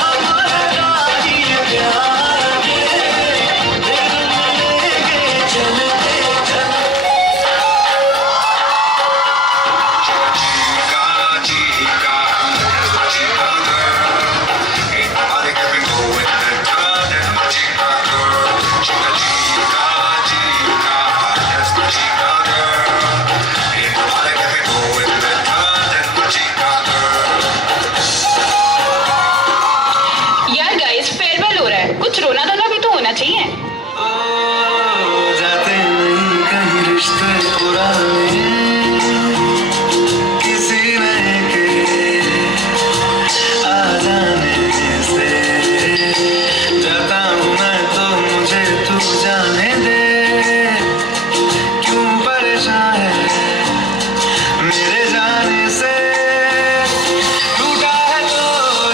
हम है राही प्यार के, दिल मिलेंगे चलते चलते. यार गाइस, फेयरवेल हो रहा है, कुछ रोना धोना भी तो होना चाहिए. जाते नहीं कहीं रिश्ते पुराने, किसी नए के आ जाने से. जाता हूँ मैं तो मुझे तू जाने दे. क्यों परेशान है मेरे जाने से. टूटा है तो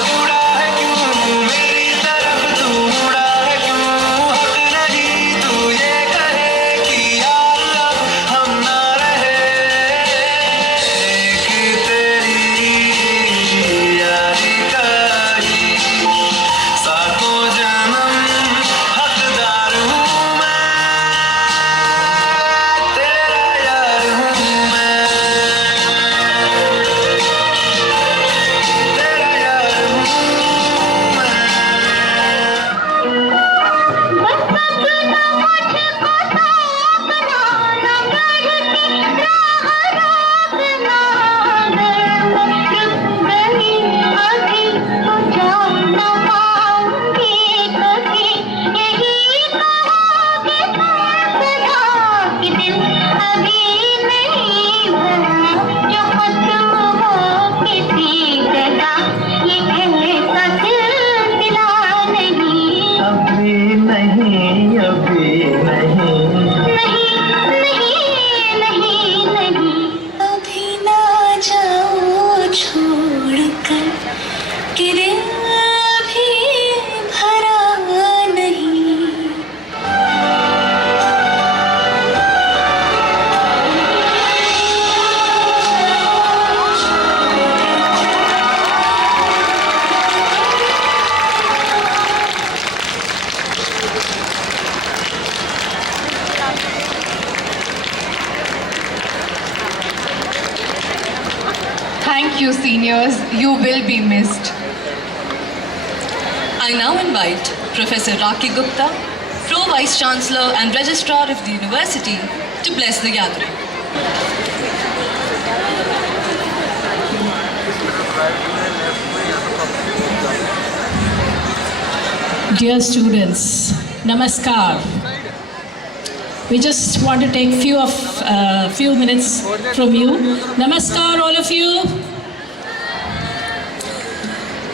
जुड़ा है क्यों, मेरी तरफ तू मुड़ा है क्यों. हक नहीं तू ये कहे कि यार अब हम ना रहे. कि तेरी यारी का ही सातों जन्म हकदार हूँ मैं. तेरा यार हूँ मैं, तेरा यार हूँ मैं. अभी नहीं, अभी नहीं. अभी ना जाओ छोड़कर, कि दिल अभी भरा नहीं. thank you seniors, you will be missed. I now invite Professor Rakhi Gupta, Pro Vice Chancellor and Registrar of the University, to bless the gathering. Dear students, Namaskar. We just want to take few minutes from you. Namaskar, all of you.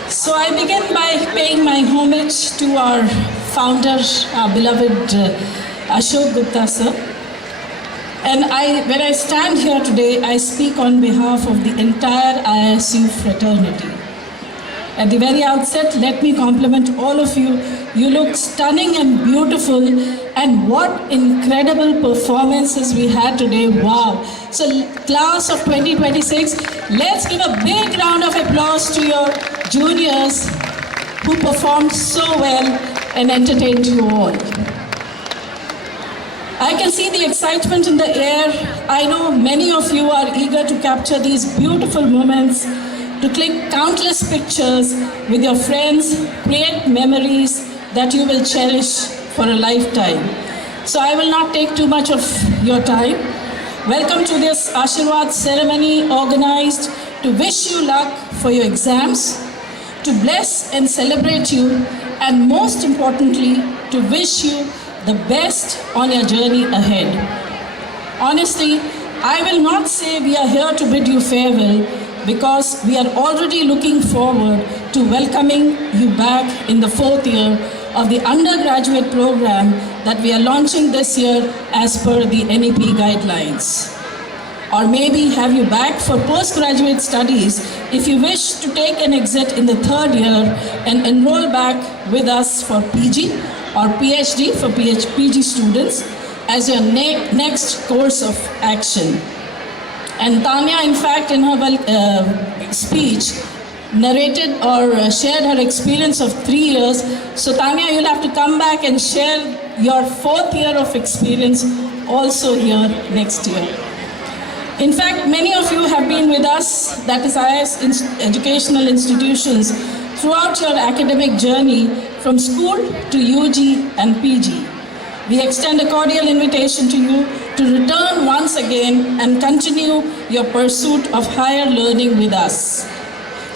So I begin by paying my homage to our founder, our beloved Ashok Gupta sir. And when I stand here today, I speak on behalf of the entire ISU fraternity. At the very outset, let me compliment all of you. You look stunning and beautiful, and what incredible performances we had today. Wow. So class of 2026, let's give a big round of applause to your juniors who performed so well and entertained you all. I can see the excitement in the air. I know many of you are eager to capture these beautiful moments, to click countless pictures with your friends, create memories that you will cherish for a lifetime. So I will not take too much of your time. Welcome to this Ashirwad ceremony organized to wish you luck for your exams, to bless and celebrate you, and most importantly, to wish you the best on your journey ahead. Honestly, I will not say we are here to bid you farewell, because we are already looking forward to welcoming you back in the 4th year of the undergraduate program that we are launching this year as per the NEP guidelines. Or maybe have you back for postgraduate studies if you wish to take an exit in the 3rd year and enroll back with us for PG or PhD for PG students as your next course of action. And Tanya, in fact, in her speech, narrated or shared her experience of 3 years. So Tanya, you'll have to come back and share your 4th year of experience also here next year. In fact, many of you have been with us, that is IIS educational institutions, throughout your academic journey from school to UG and PG. We extend a cordial invitation to you to return once again and continue your pursuit of higher learning with us.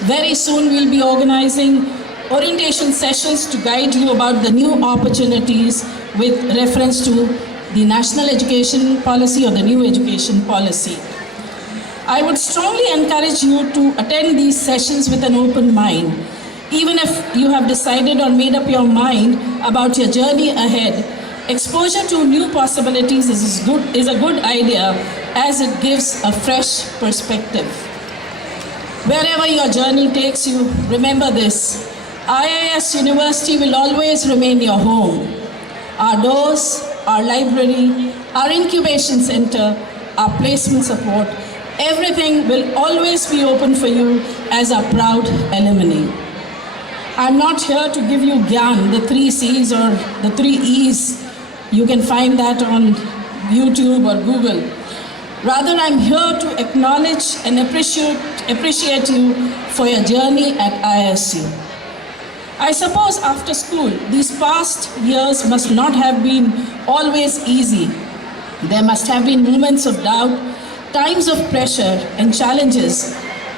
Very soon we'll be organizing orientation sessions to guide you about the new opportunities with reference to the National Education Policy or the new education policy. I would strongly encourage you to attend these sessions with an open mind. Even if you have decided or made up your mind about your journey ahead, exposure to new possibilities is a good idea, as it gives a fresh perspective. Wherever your journey takes you, remember this: IIS University will always remain your home. Our doors, our library, our incubation center, our placement support, everything will always be open for you as our proud alumni. I'm not here to give you Gyan, the 3 C's or the 3 E's. You can find that on YouTube or Google. Rather, I'm here to acknowledge and appreciate you for your journey at ISU. I suppose after school, these past years must not have been always easy. There must have been moments of doubt, times of pressure and challenges.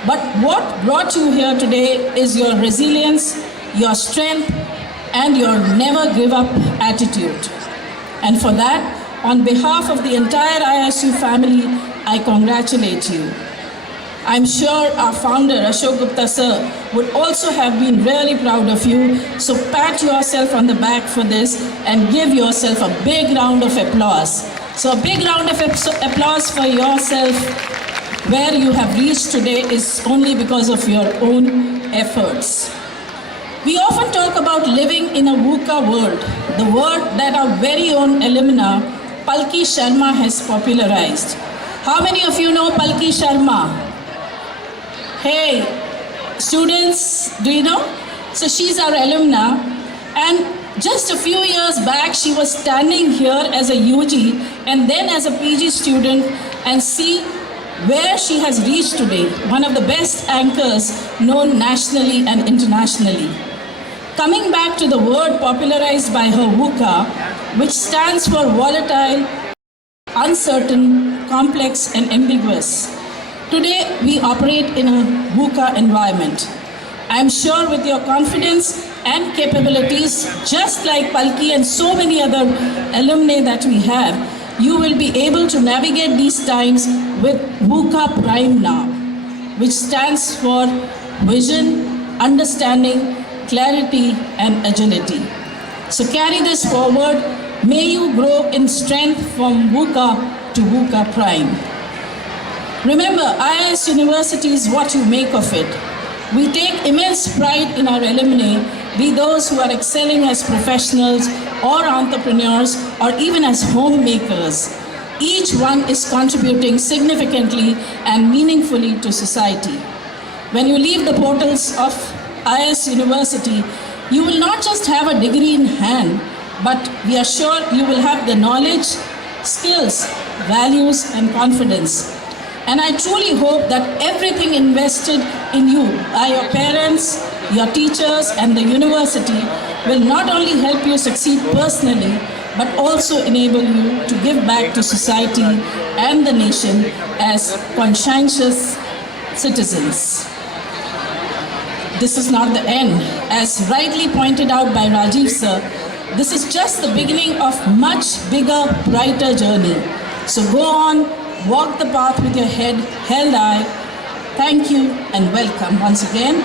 But what brought you here today is your resilience, your strength, and your never give up attitude. And for that, on behalf of the entire ISU family, I congratulate you. I'm sure our founder, Ashok Gupta sir, would also have been really proud of you. So pat yourself on the back for this and give yourself a big round of applause. So a big round of applause for yourself. Where you have reached today is only because of your own efforts. We often talk about living in a VUCA world, the word that our very own alumna, Palki Sharma, has popularized. How many of you know Palki Sharma? Hey, students, do you know? So she's our alumna, and just a few years back, she was standing here as a UG and then as a PG student, and see where she has reached today, one of the best anchors known nationally and internationally. Coming back to the word popularized by her VUCA, which stands for volatile, uncertain, complex, and ambiguous. Today, we operate in a VUCA environment. I'm sure with your confidence and capabilities, just like Palki and so many other alumni that we have, you will be able to navigate these times with VUCA Prime now, which stands for Vision, Understanding, Clarity, and Agility. So carry this forward. May you grow in strength from VUCA to VUCA Prime. Remember, IIS University is what you make of it. We take immense pride in our alumni, be those who are excelling as professionals or entrepreneurs or even as homemakers. Each one is contributing significantly and meaningfully to society. When you leave the portals of IIS University, you will not just have a degree in hand, but we are sure you will have the knowledge, skills, values, and confidence. And I truly hope that everything invested in you by your parents, your teachers, and the university will not only help you succeed personally, but also enable you to give back to society and the nation as conscientious citizens. This is not the end. As rightly pointed out by Rajiv sir, this is just the beginning of much bigger, brighter journey. So go on, walk the path with your head held high. Thank you and welcome once again.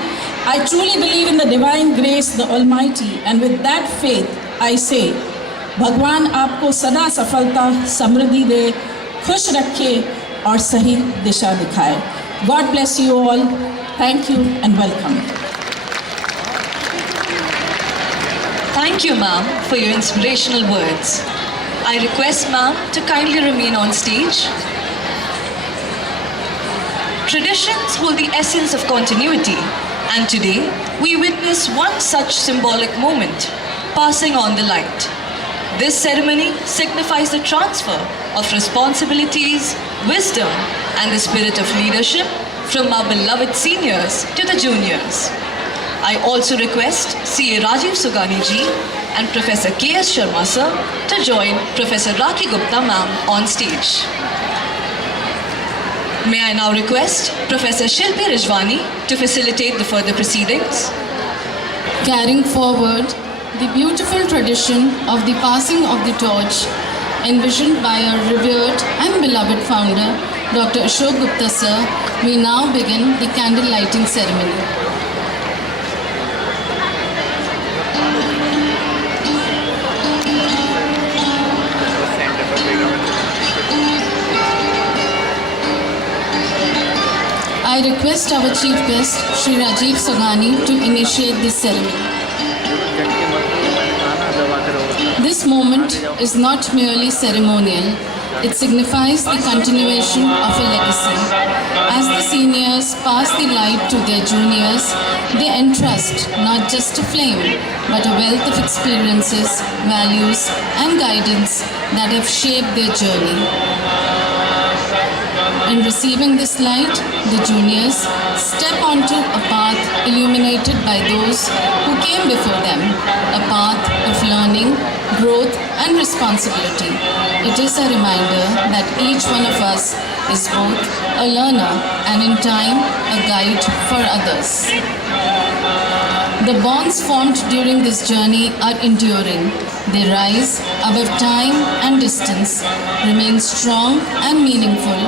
I truly believe in the divine grace, the Almighty, and with that faith, I say, भगवान आपको सदा सफलता, समृद्धि दे, खुश रखे और सही दिशा दिखाए. God bless you all. Thank you and welcome. Thank you, ma'am, for your inspirational words. I request ma'am to kindly remain on stage. Traditions hold the essence of continuity, and today we witness one such symbolic moment, passing on the light. This ceremony signifies the transfer of responsibilities, wisdom, and the spirit of leadership from our beloved seniors to the juniors. I also request CA Rajiv Sugani ji and Professor K.S. Sharma sir to join Professor Rakhi Gupta ma'am on stage. May I now request Professor Shilpi Rijwani to facilitate the further proceedings. Carrying forward the beautiful tradition of the passing of the torch envisioned by our revered and beloved founder, Dr. Ashok Gupta sir, we now begin the candle lighting ceremony. I request our chief guest, Shri Rajiv Sogani, to initiate this ceremony. This moment is not merely ceremonial, it signifies the continuation of a legacy. As the seniors pass the light to their juniors, they entrust not just a flame, but a wealth of experiences, values, and guidance that have shaped their journey. In receiving this light, the juniors step onto a path illuminated by those who came before them, a path of learning, growth, and responsibility. It is a reminder that each one of us is both a learner and in time a guide for others. The bonds formed during this journey are enduring. They rise above time and distance, remain strong and meaningful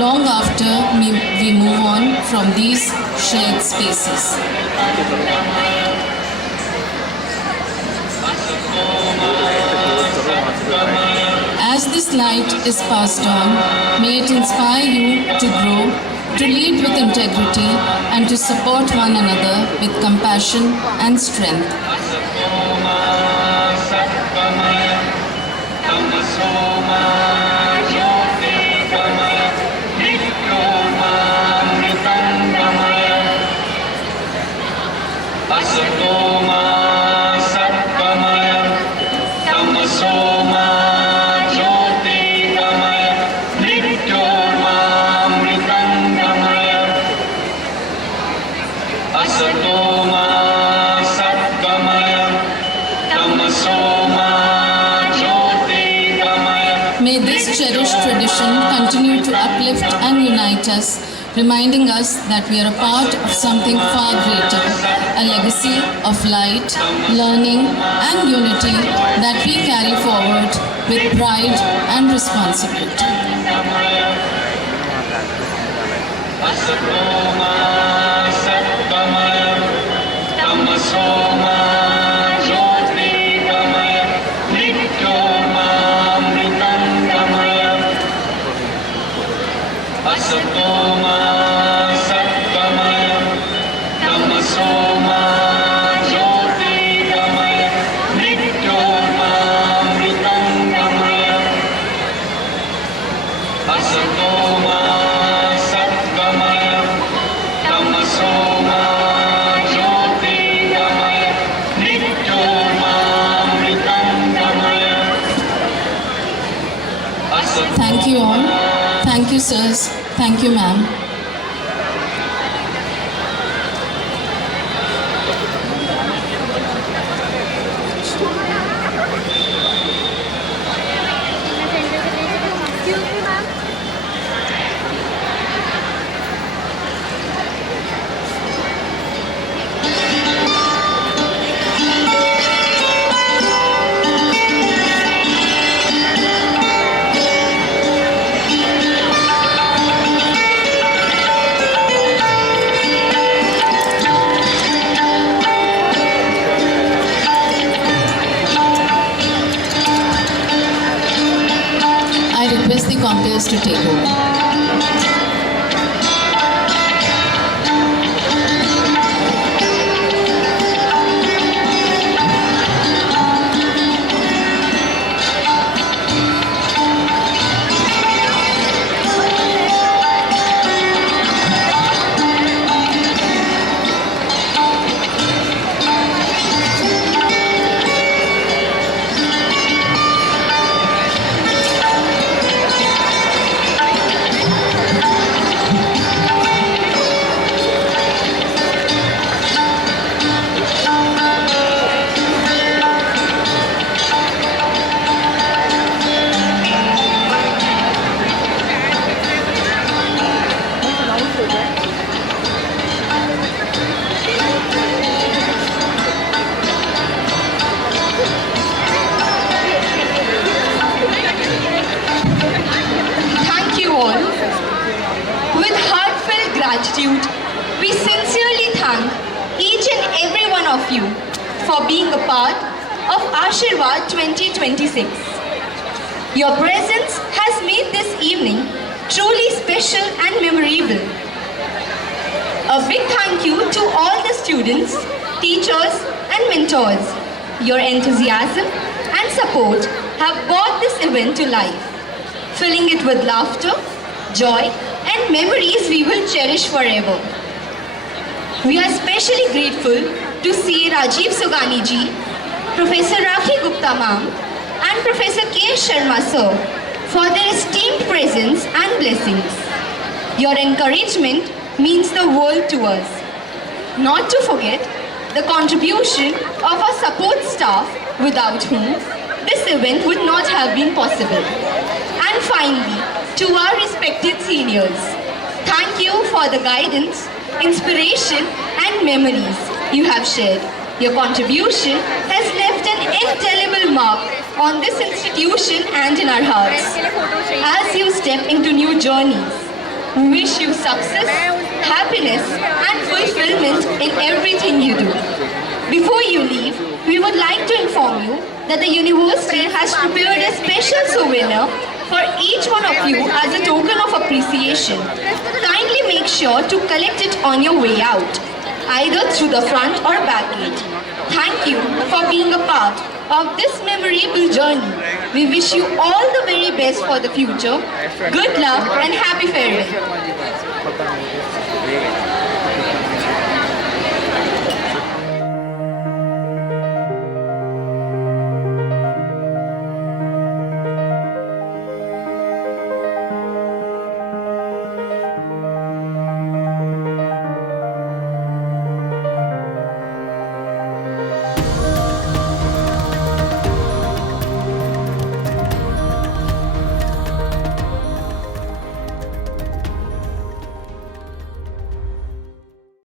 long after we move on from these shared spaces. As this light is passed on, may it inspire you to grow, to lead with integrity, and to support one another with compassion and strength. May this cherished tradition continue to uplift and unite us reminding us that we are a part of something far greater, a legacy of light, learning, and unity that we carry forward with pride and responsibility. Thank you all. Thank you, sirs. Thank you, ma'am. I request the compeers to take over. Thank you all. With heartfelt gratitude, we sincerely thank each and every one of you for being a part of Ashirwad 2026. Your presence has made this evening truly special and memorable. A big thank you to all the students, teachers and mentors. Your enthusiasm and support have brought this event to life, filling it with laughter, joy and memories we will cherish forever. We are especially grateful to CA Rajiv Sogani ji, Professor Rakhi Gupta ma'am and Professor K. Sharma sir for their esteemed presence and blessings. Your encouragement means the world to us. Not to forget the contribution of our support staff without whom this event would not have been possible. And finally, to our respected seniors, thank you for the guidance, inspiration and memories you have shared. Your contribution has left an indelible mark on this institution and in our hearts. As you step into new journeys, we wish you success, happiness and fulfillment in everything you do. Before you leave, we would like to inform you that the university has prepared a special souvenir for each one of you as a token of appreciation. Kindly make sure to collect it on your way out, either through the front or back gate. Thank you for being a part of this memorable journey. We wish you all the very best for the future. Good luck and happy farewell.